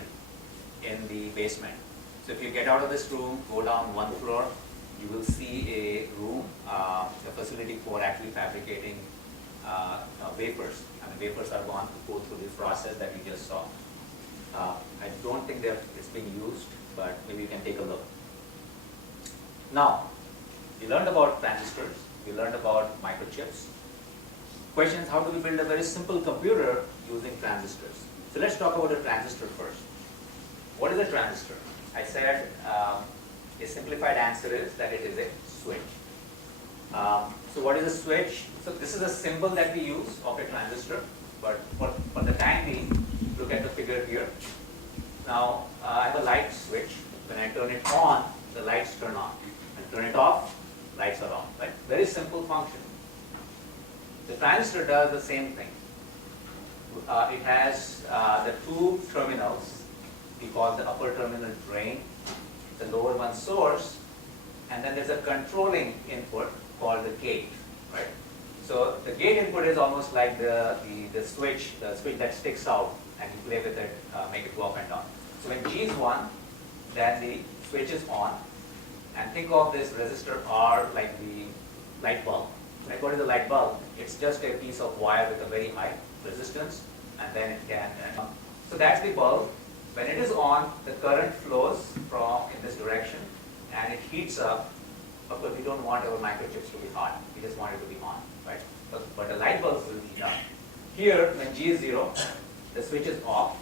in the basement. So if you get out of this room, go down one floor, you will see a room, a facility for actually fabricating wafers. I mean, wafers are going to go through the process that you just saw. I don't think it's being used, but maybe you can take a look. Now, we learned about transistors, we learned about microchips. Question is, how do we build a very simple computer using transistors? So let's talk about a transistor first. What is a transistor? I said a simplified answer is that it is a switch. So what is a switch? So this is a symbol that we use of a transistor, but for the time being, look at the figure here. Now I have a light switch. When I turn it on, the lights turn on. And turn it off, lights are on. Right? Very simple function. The transistor does the same thing. It has the two terminals. We call the upper terminal drain, the lower one source, and then there's a controlling input called the gate, right? So the gate input is almost like the switch that sticks out, and you play with it, make it go up and down. So when G is 1, then the switch is on, and think of this resistor R like the light bulb. Like what is a light bulb? It's just a piece of wire with a very high resistance, and then it can. So that's the bulb. When it is on, the current flows from in this direction, and it heats up. Of course, we don't want our microchips to be hot. We just want it to be on, right? But the light bulb will heat up. Here, when G is 0, the switch is off,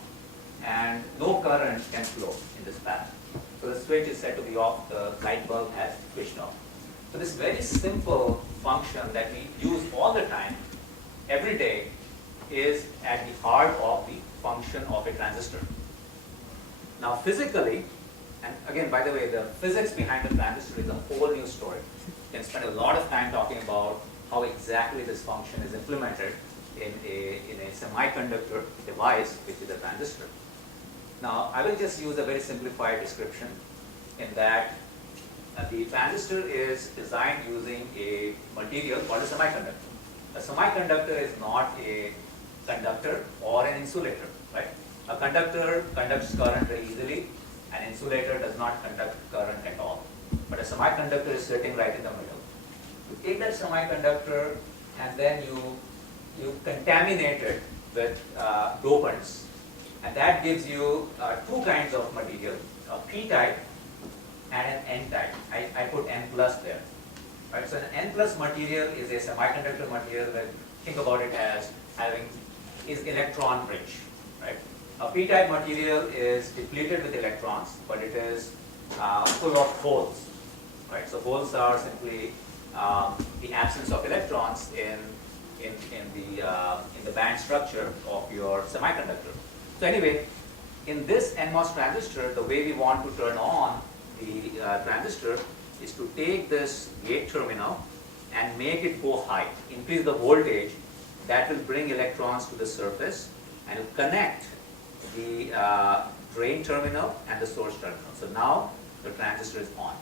and no current can flow in this path. So the switch is set to be off. The light bulb has switched off. So this very simple function that we use all the time, every day, is at the heart of the function of a transistor. Now physically, and again, by the way, the physics behind the transistor is a whole new story. You can spend a lot of time talking about how exactly this function is implemented in a semiconductor device, which is a transistor. Now, I will just use a very simplified description in that the transistor is designed using a material called a semiconductor. A semiconductor is not a conductor or an insulator, right? A conductor conducts current very easily. An insulator does not conduct current at all. But a semiconductor is sitting right in the middle. You take that semiconductor and then you contaminate it with dopants. And that gives you two kinds of material, a P-type and an N-type. I put N plus there. Right? So an N plus material is a semiconductor material that, think about it as is electron rich. Right? A P-type material is depleted with electrons, but it is full of holes. Right? So holes are simply the absence of electrons in the band structure of your semiconductor. So anyway, in this NMOS transistor, the way we want to turn on the transistor is to take this gate terminal and make it go high, increase the voltage. That will bring electrons to the surface and will connect the drain terminal and the source terminal. So now the transistor is on.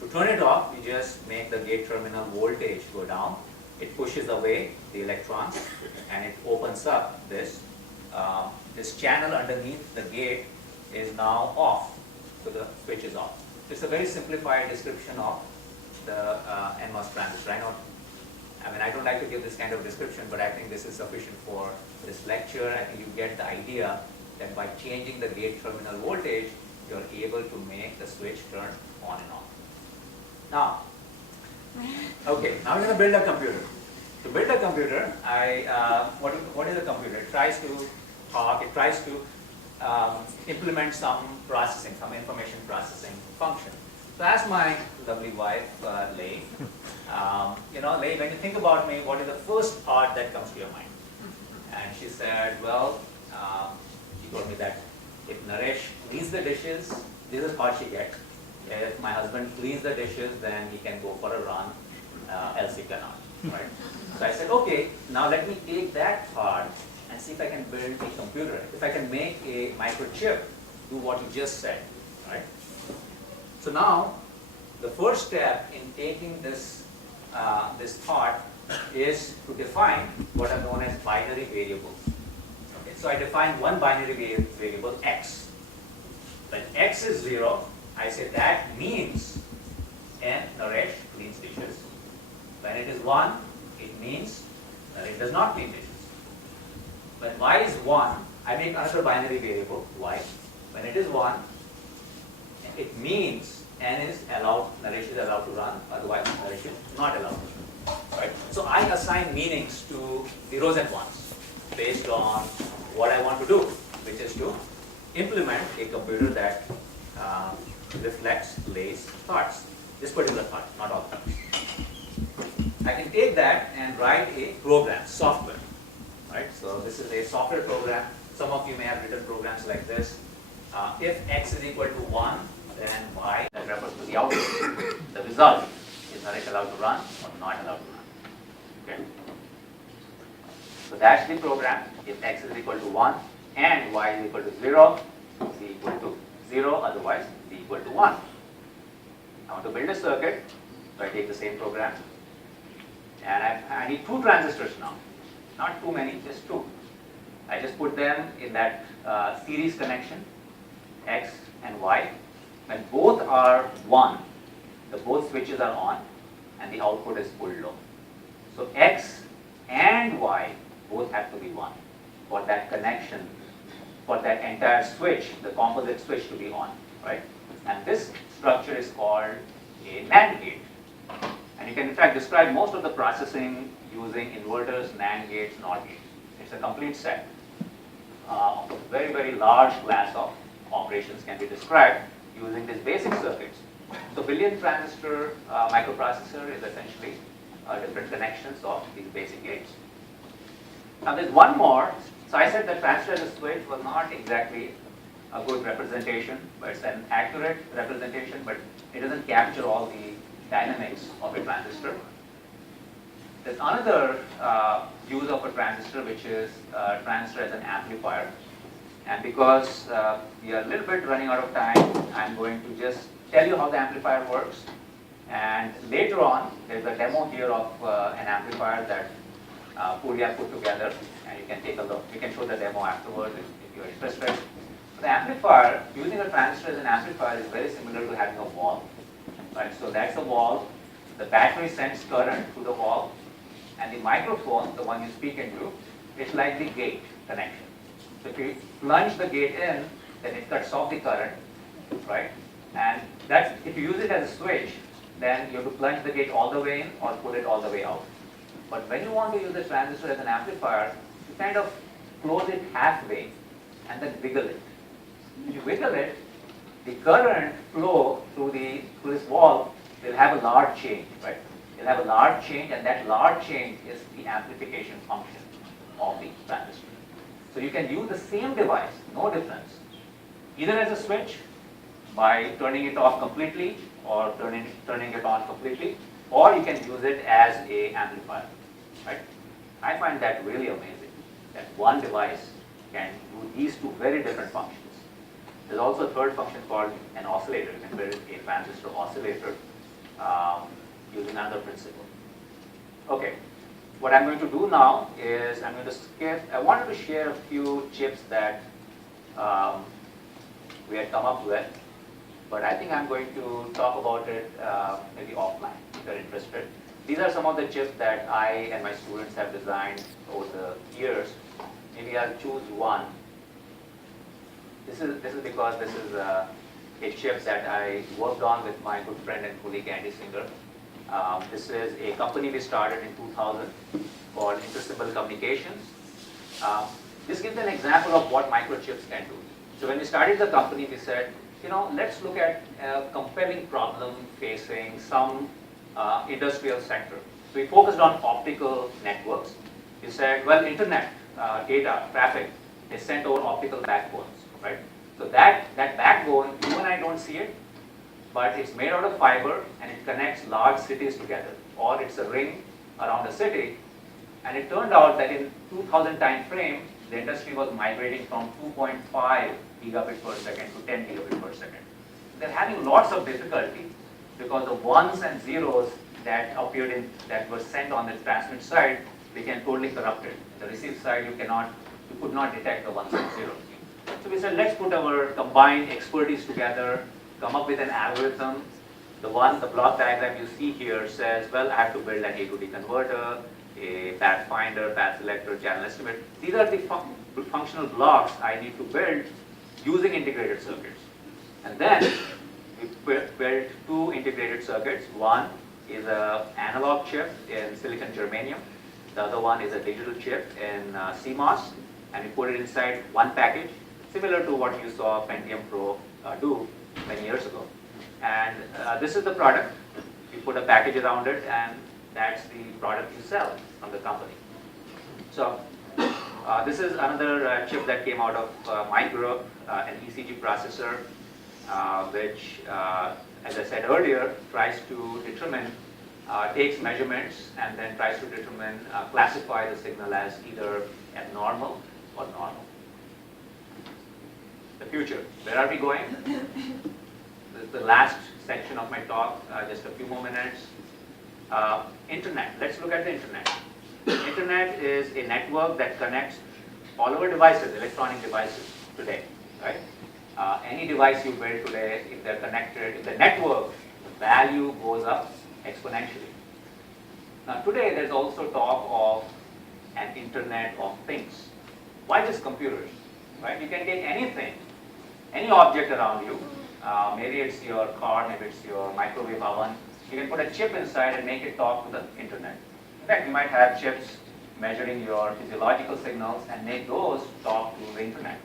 To turn it off, we just make the gate terminal voltage go down. It pushes away the electrons and it opens up this. This channel underneath the gate is now off. So the switch is off. It's a very simplified description of the NMOS transistor. I don't like to give this kind of description, but I think this is sufficient for this lecture. I think you get the idea that by changing the gate terminal voltage, you're able to make the switch turn on and off. Now, okay, now we're going to build a computer. To build a computer, what is a computer? It tries to talk, it tries to implement some processing, some information processing function. So I asked my lovely wife, Lei, Lei, when you think about me, what is the first thought that comes to your mind? And she said, well, she told me that if Naresh cleans the dishes, this is what she gets. If my husband cleans the dishes, then he can go for a run, else he cannot, right? So I said, okay, now let me take that thought and see if I can build a computer, if I can make a microchip do what you just said, right? So now, the first step in taking this, this thought is to define what are known as binary variables. Okay, so I define one binary variable, x. When x is 0, I say that means N, Naresh, cleans dishes. When it is 1, it means Naresh does not clean dishes. When y is 1, I make another binary variable, y. When it is 1, it means N is allowed, Naresh is allowed to run, otherwise Naresh is not allowed to run. Right? So I assign meanings to zeros and ones based on what I want to do, which is to implement a computer that reflects Lei's thoughts. This particular thought, not all thoughts. I can take that and write a program, software. Right? So this is a software program. Some of you may have written programs like this. If x is equal to 1, then y, that refers to the output, the result. Is Naresh allowed to run or not allowed to run? Okay. So that's the program. If x is equal to 1 and y is equal to 0, z equal to 0, otherwise z equal to 1. I want to build a circuit, so I take the same program. And I need 2 transistors now. Not too many, just 2. I just put them in that series connection, x and y. When both are 1, the both switches are on and the output is pulled low. So x and y both have to be 1 for that connection, for that entire switch, the composite switch to be on, right? And this structure is called a NAND gate. And you can in fact describe most of the processing using inverters, NAND gates, NOR gates. It's a complete set. Very, very large class of operations can be described using these basic circuits. So billion transistor microprocessor is essentially different connections of these basic gates. Now there's one more. So I said that transistor as a switch was not exactly a good representation, but it's an accurate representation, but it doesn't capture all the dynamics of a transistor. There's another use of a transistor, which is transistor as an amplifier. And because we are a little bit running out of time, I'm going to just tell you how the amplifier works. And later on, there's a demo here of an amplifier that Purya put together. And you can take a look. You can show the demo afterwards if you're interested. The amplifier, using a transistor as an amplifier is very similar to having a wall. Right? So that's a wall. The battery sends current to the wall. And the microphone, the one you speak into, is like the gate connection. So if you plunge the gate in, then it cuts off the current, right? And that's, if you use it as a switch, then you have to plunge the gate all the way in or pull it all the way out. But when you want to use the transistor as an amplifier, you kind of close it halfway and then wiggle it. If you wiggle it, the current flow through this wall will have a large change, right? It'll have a large change, and that large change is the amplification function of the transistor. So you can use the same device, no difference, either as a switch by turning it off completely or turning it on completely, or you can use it as an amplifier, right? I find that really amazing, that one device can do these two very different functions. There's also a third function called an oscillator. You can build a transistor oscillator using another principle. Okay. What I'm going to do now is I wanted to share a few chips that we had come up with, but I think I'm going to talk about it maybe offline if you're interested. These are some of the chips that I and my students have designed over the years. Maybe I'll choose one. This is because this is a chip that I worked on with my good friend and colleague Andy Singer. This is a company we started in 2000 called Inter-Symbol Communications. This gives an example of what microchips can do. So when we started the company, we said, let's look at a compelling problem facing some industrial sector. So we focused on optical networks. We said, well, internet data, traffic is sent over optical backbones, right? So that backbone, you and I don't see it, but it's made out of fiber and it connects large cities together, or it's a ring around a city. And it turned out that in 2000 time frame, the industry was migrating from 2.5 gigabit per second to 10 gigabit per second. They're having lots of difficulty because the ones and zeros that appeared that were sent on the transmit side became totally corrupted. The receive side, you could not detect the ones and zeros. So we said, let's put our combined expertise together, come up with an algorithm. The block diagram you see here says, well, I have to build an A to D converter, a path finder, path selector, channel estimate. These are the functional blocks I need to build using integrated circuits. And then we built two integrated circuits. One is an analog chip in silicon germanium. The other one is a digital chip in CMOS. And we put it inside one package, similar to what you saw Pentium Pro do many years ago. And this is the product. You put a package around it, and that's the product you sell from the company. So this is another chip that came out of Micro, an ECG processor, which, as I said earlier, tries to determine, takes measurements and then tries to determine, classify the signal as either abnormal or normal. The future, where are we going? This is the last section of my talk, just a few more minutes. Internet, let's look at the internet. Internet is a network that connects all our devices, electronic devices today, right? Any device you build today, if they're connected, if the network, the value goes up exponentially. Now today there's also talk of an internet of things. Why just computers, right? You can take anything, any object around you, maybe it's your car, maybe it's your microwave oven. You can put a chip inside and make it talk to the internet. In fact, you might have chips measuring your physiological signals and make those talk to the internet.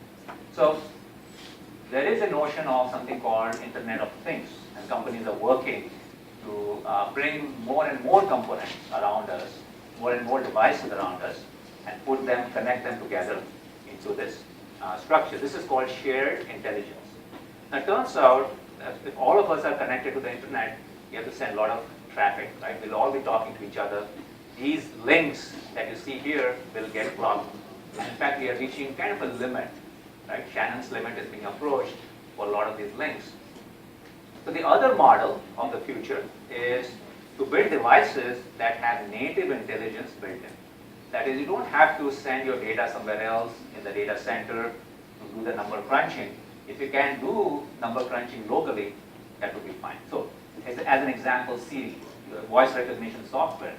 So there is a notion of something called Internet of Things, and companies are working to bring more and more components around us, more and more devices around us, and connect them together into this structure. This is called shared intelligence. Now it turns out that if all of us are connected to the internet, we have to send a lot of traffic, right? We'll all be talking to each other. These links that you see here will get clogged. And in fact, we are reaching kind of a limit, right? Shannon's limit is being approached for a lot of these links. So the other model of the future is to build devices that have native intelligence built in. That is, you don't have to send your data somewhere else in the data center to do the number crunching. If you can do number crunching locally, that would be fine. So as an example, Siri, voice recognition software.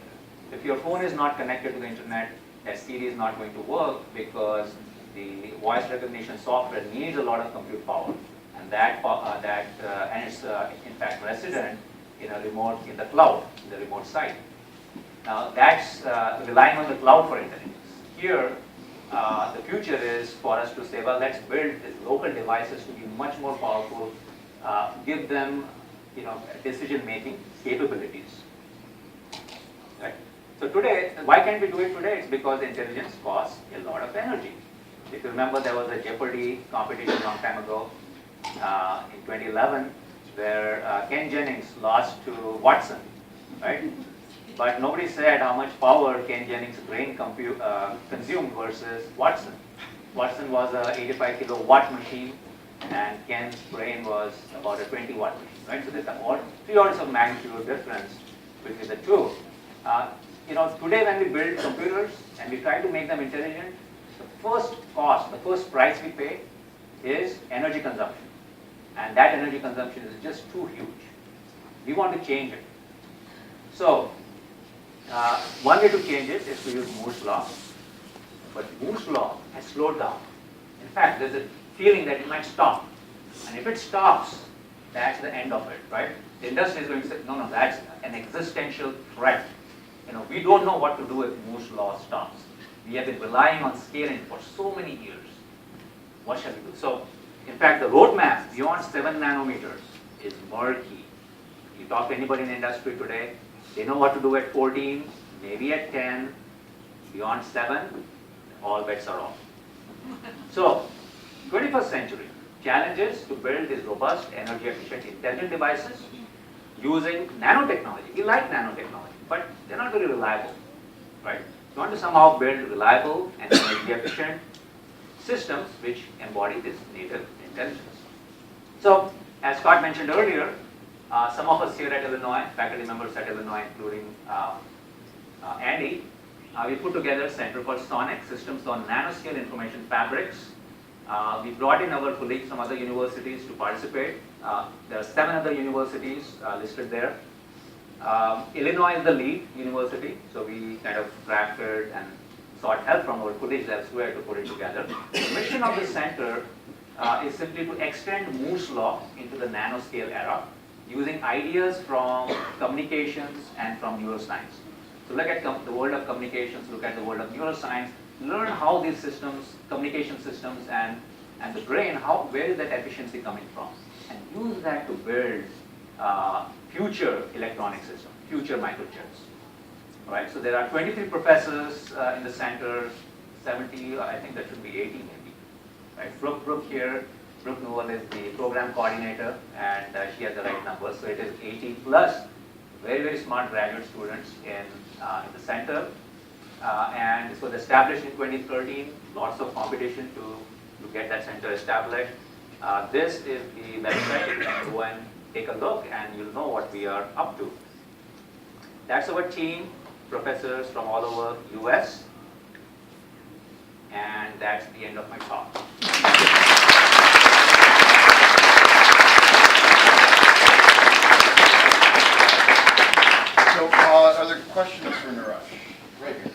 If your phone is not connected to the internet, that Siri is not going to work because the voice recognition software needs a lot of compute power, and and it's in fact resident in the cloud, in the remote site. Now that's relying on the cloud for intelligence. Here, the future is for us to say, well, let's build these local devices to be much more powerful, give them, decision-making capabilities. Right? So today, why can't we do it today? It's because intelligence costs a lot of energy. If you remember, there was a Jeopardy competition a long time ago in 2011 where Ken Jennings lost to Watson, right? But nobody said how much power Ken Jennings' brain consumed versus Watson. Watson was a 85 kilowatt machine, and Ken's brain was about a 20 watt machine, right? So there's about 3 orders of magnitude difference between the two. Today when we build computers and we try to make them intelligent, the first price we pay is energy consumption. And that energy consumption is just too huge. We want to change it. So, one way to change it is to use Moore's law. But Moore's law has slowed down. In fact, there's a feeling that it might stop. And if it stops, that's the end of it, right? The industry is going to say, no, that's an existential threat. We don't know what to do if Moore's law stops. We have been relying on scaling for so many years. What shall we do? So In fact, the roadmap beyond 7 nanometers is murky. You talk to anybody in the industry today, they know what to do at 14, maybe at 10, beyond 7, all bets are off. So, 21st century challenges to build these robust, energy efficient, intelligent devices using nanotechnology. We like nanotechnology, but they're not very reliable, right? You want to somehow build reliable and energy efficient systems which embody this native intelligence. So, as Scott mentioned earlier, some of us here at Illinois, faculty members at Illinois, including Andy, we put together a center called SONIC, Systems on Nanoscale Information Fabrics. We brought in our colleagues from other universities to participate. There are 7 other universities listed there. Illinois is the lead university, so we kind of drafted and sought help from our colleagues elsewhere to put it together. The mission of the center is simply to extend Moore's law into the nanoscale era using ideas from communications and from neuroscience. So look at the world of communications, look at the world of neuroscience, learn how these systems, communication systems and the brain, where is that efficiency coming from? And use that to build future electronic systems, future microchips. All right, so there are 23 professors in the center, 70, I think that should be 80 maybe. Right, Brooke here, Brooke Newell is the program coordinator and she has the right numbers. So it is 80 plus very, very smart graduate students in the center. And this was established in 2013, lots of competition to get that center established. This is the website, you can go and take a look and you'll know what we are up to. That's our team, professors from all over US. And that's the end of my talk. So, are there questions for Naresh? Right here.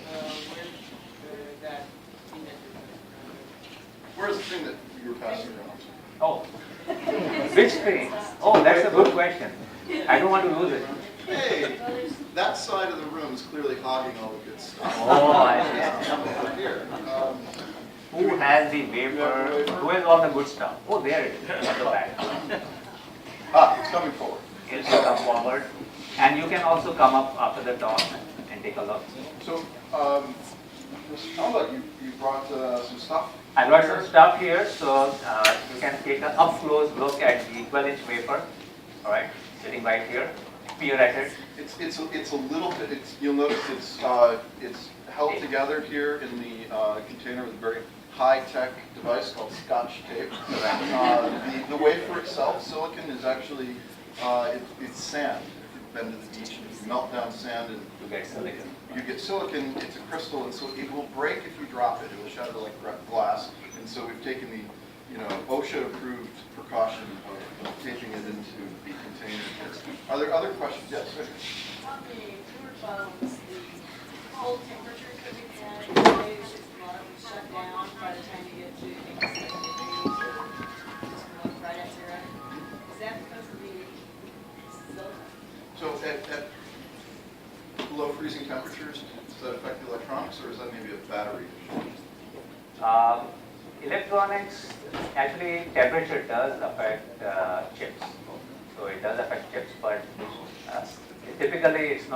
Where's the thing that you were passing around? Oh, which thing? Oh, that's a good question. I don't want to lose it. Hey, that side of the room is clearly hogging all the good stuff. Oh, I see. Here. Who has the wafer? Who has all the good stuff? Oh, there it is, at the back. It's coming forward. It'll come forward. And you can also come up after the talk and take a look. So, how about you brought some stuff? I brought some stuff here, so you can take an up-close look at the 12-inch wafer. All right, sitting right here, peer at it. It's a little bit. You'll notice it's held together here in the container with a very high-tech device called Scotch tape. The wafer itself, silicon, is actually it's sand. If you've been to the beach and you melt down sand and You get silicon. you get silicon, it's a crystal, and so it will break if you drop it. It will shatter like glass. And so we've taken the, OSHA-approved precaution of taping it into the container. Are there other questions? Yes. On the cooler phones, the cold temperatures that we've had, they should a lot of them shut down by the time you get to maybe 7 degrees or just right at 0. Is that because of the silicon? So at below freezing temperatures, does that affect the electronics, or is that maybe a battery issue? Electronics, actually temperature does affect chips. So it does affect chips, but typically it should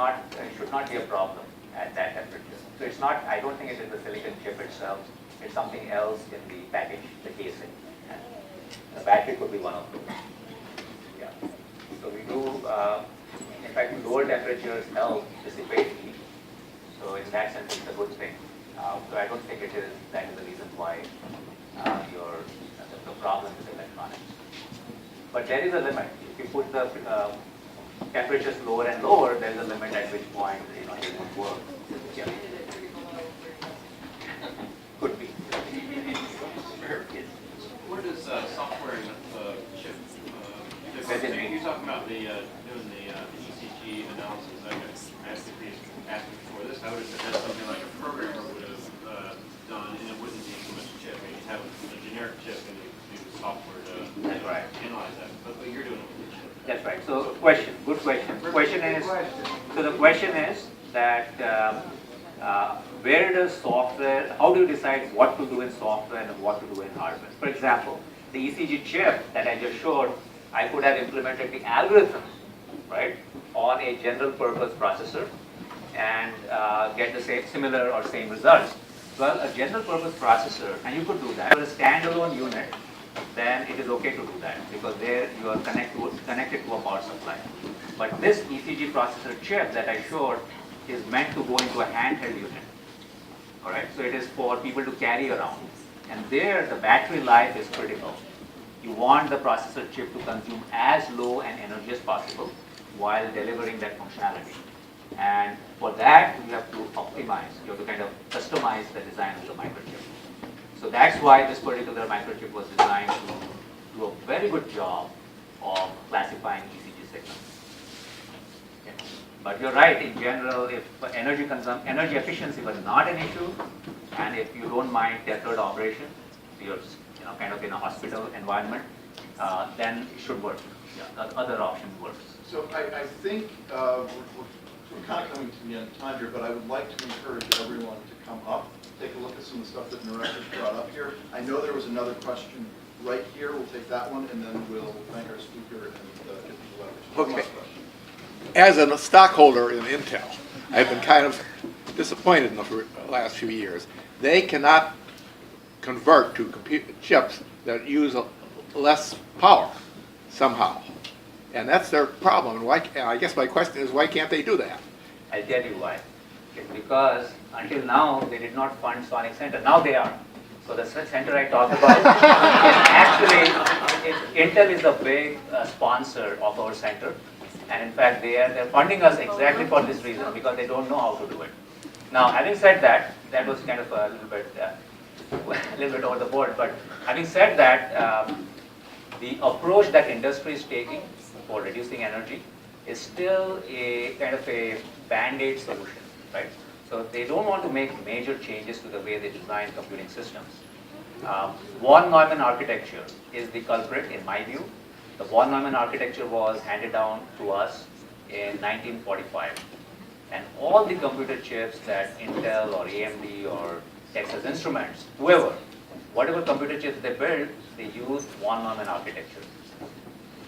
not be a problem at that temperature. So it's not, I don't think it is the silicon chip itself, it's something else in the package, the casing. And the battery could be one of those. Yeah. So we do, in fact, lower temperatures help dissipate heat. So in that sense, it's a good thing. So I don't think that is the reason why the problem with electronics. But there is a limit. If you put the temperatures lower and lower, there is a limit at which point it won't work. Yeah. Could be. Where does software in the chip? You're talking about doing the ECG analysis. I asked before this. I would have said that's something like a programmer would have done, and it wouldn't be so much a chip. You have a generic chip and you do software to analyze that. But you're doing it with the chip. That's right. So good question. The question is that where does software, how do you decide what to do in software and what to do in hardware? For example, the ECG chip that I just showed, I could have implemented the algorithm, right, on a general purpose processor and get the similar or same results. Well, a general purpose processor, and you could do that. For a standalone unit, then it is okay to do that because there you are connected to a power supply. But this ECG processor chip that I showed is meant to go into a handheld unit. All right, so it is for people to carry around. And there, the battery life is critical. You want the processor chip to consume as low an energy as possible while delivering that functionality. And for that, you have to optimize, you have to kind of customize the design of the microchip. So that's why this particular microchip was designed to do a very good job of classifying ECG signals. Okay. But you're right, in general, if energy efficiency was not an issue, and if you don't mind tethered operation, you're kind of in a hospital environment, then it should work. Yeah, the other option works. So I think we're kind of coming to the end of time here, but I would like to encourage everyone to come up, take a look at some of the stuff that Naresh has brought up here. I know there was another question right here. We'll take that one, and then we'll thank our speaker and get the letters. One Okay. last question. As a stockholder in Intel, I've been kind of disappointed in the last few years. They cannot convert to chips that use less power somehow. And that's their problem. And why, I guess my question is, why can't they do that? I'll tell you why. It's because until now, they did not fund Sonic Center. Now they are. So the center I talked about is actually, Intel is a big sponsor of our center. And in fact, they're funding us exactly for this reason, because they don't know how to do it. Now, having said that, that was kind of a little bit over the board. But having said that, the approach that industry is taking for reducing energy is still a kind of a band-aid solution, right? So they don't want to make major changes to the way they design computing systems. Von Neumann architecture is the culprit, in my view. The von Neumann architecture was handed down to us in 1945. And all the computer chips that Intel or AMD or Texas Instruments, whoever, whatever computer chips they build, they use von Neumann architecture.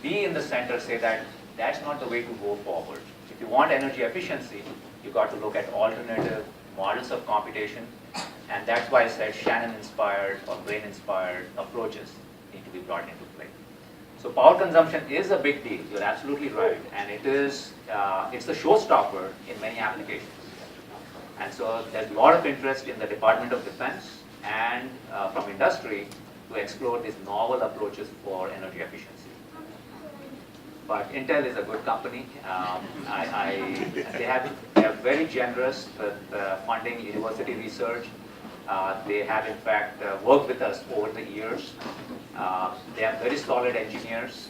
We in the center say that that's not the way to go forward. If you want energy efficiency, you got to look at alternative models of computation, and that's why I said Shannon-inspired or brain-inspired approaches need to be brought into play. So power consumption is a big deal. You're absolutely right, and it's the showstopper in many applications. And so there's a lot of interest in the Department of Defense and from industry to explore these novel approaches for energy efficiency. But Intel is a good company. They are very generous with funding university research. They have in fact worked with us over the years. They have very solid engineers.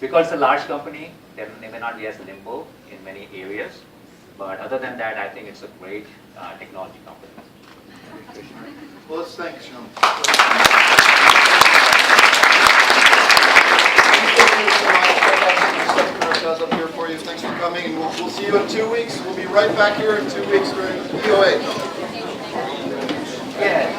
Because it's a large company, they may not be as nimble in many areas. But other than that, I think it's a great technology company. Well, let's thank Sean. Up here for you. Thanks for coming, and we'll see you in 2 weeks. We'll be right back here in 2 weeks during the POA. Yeah.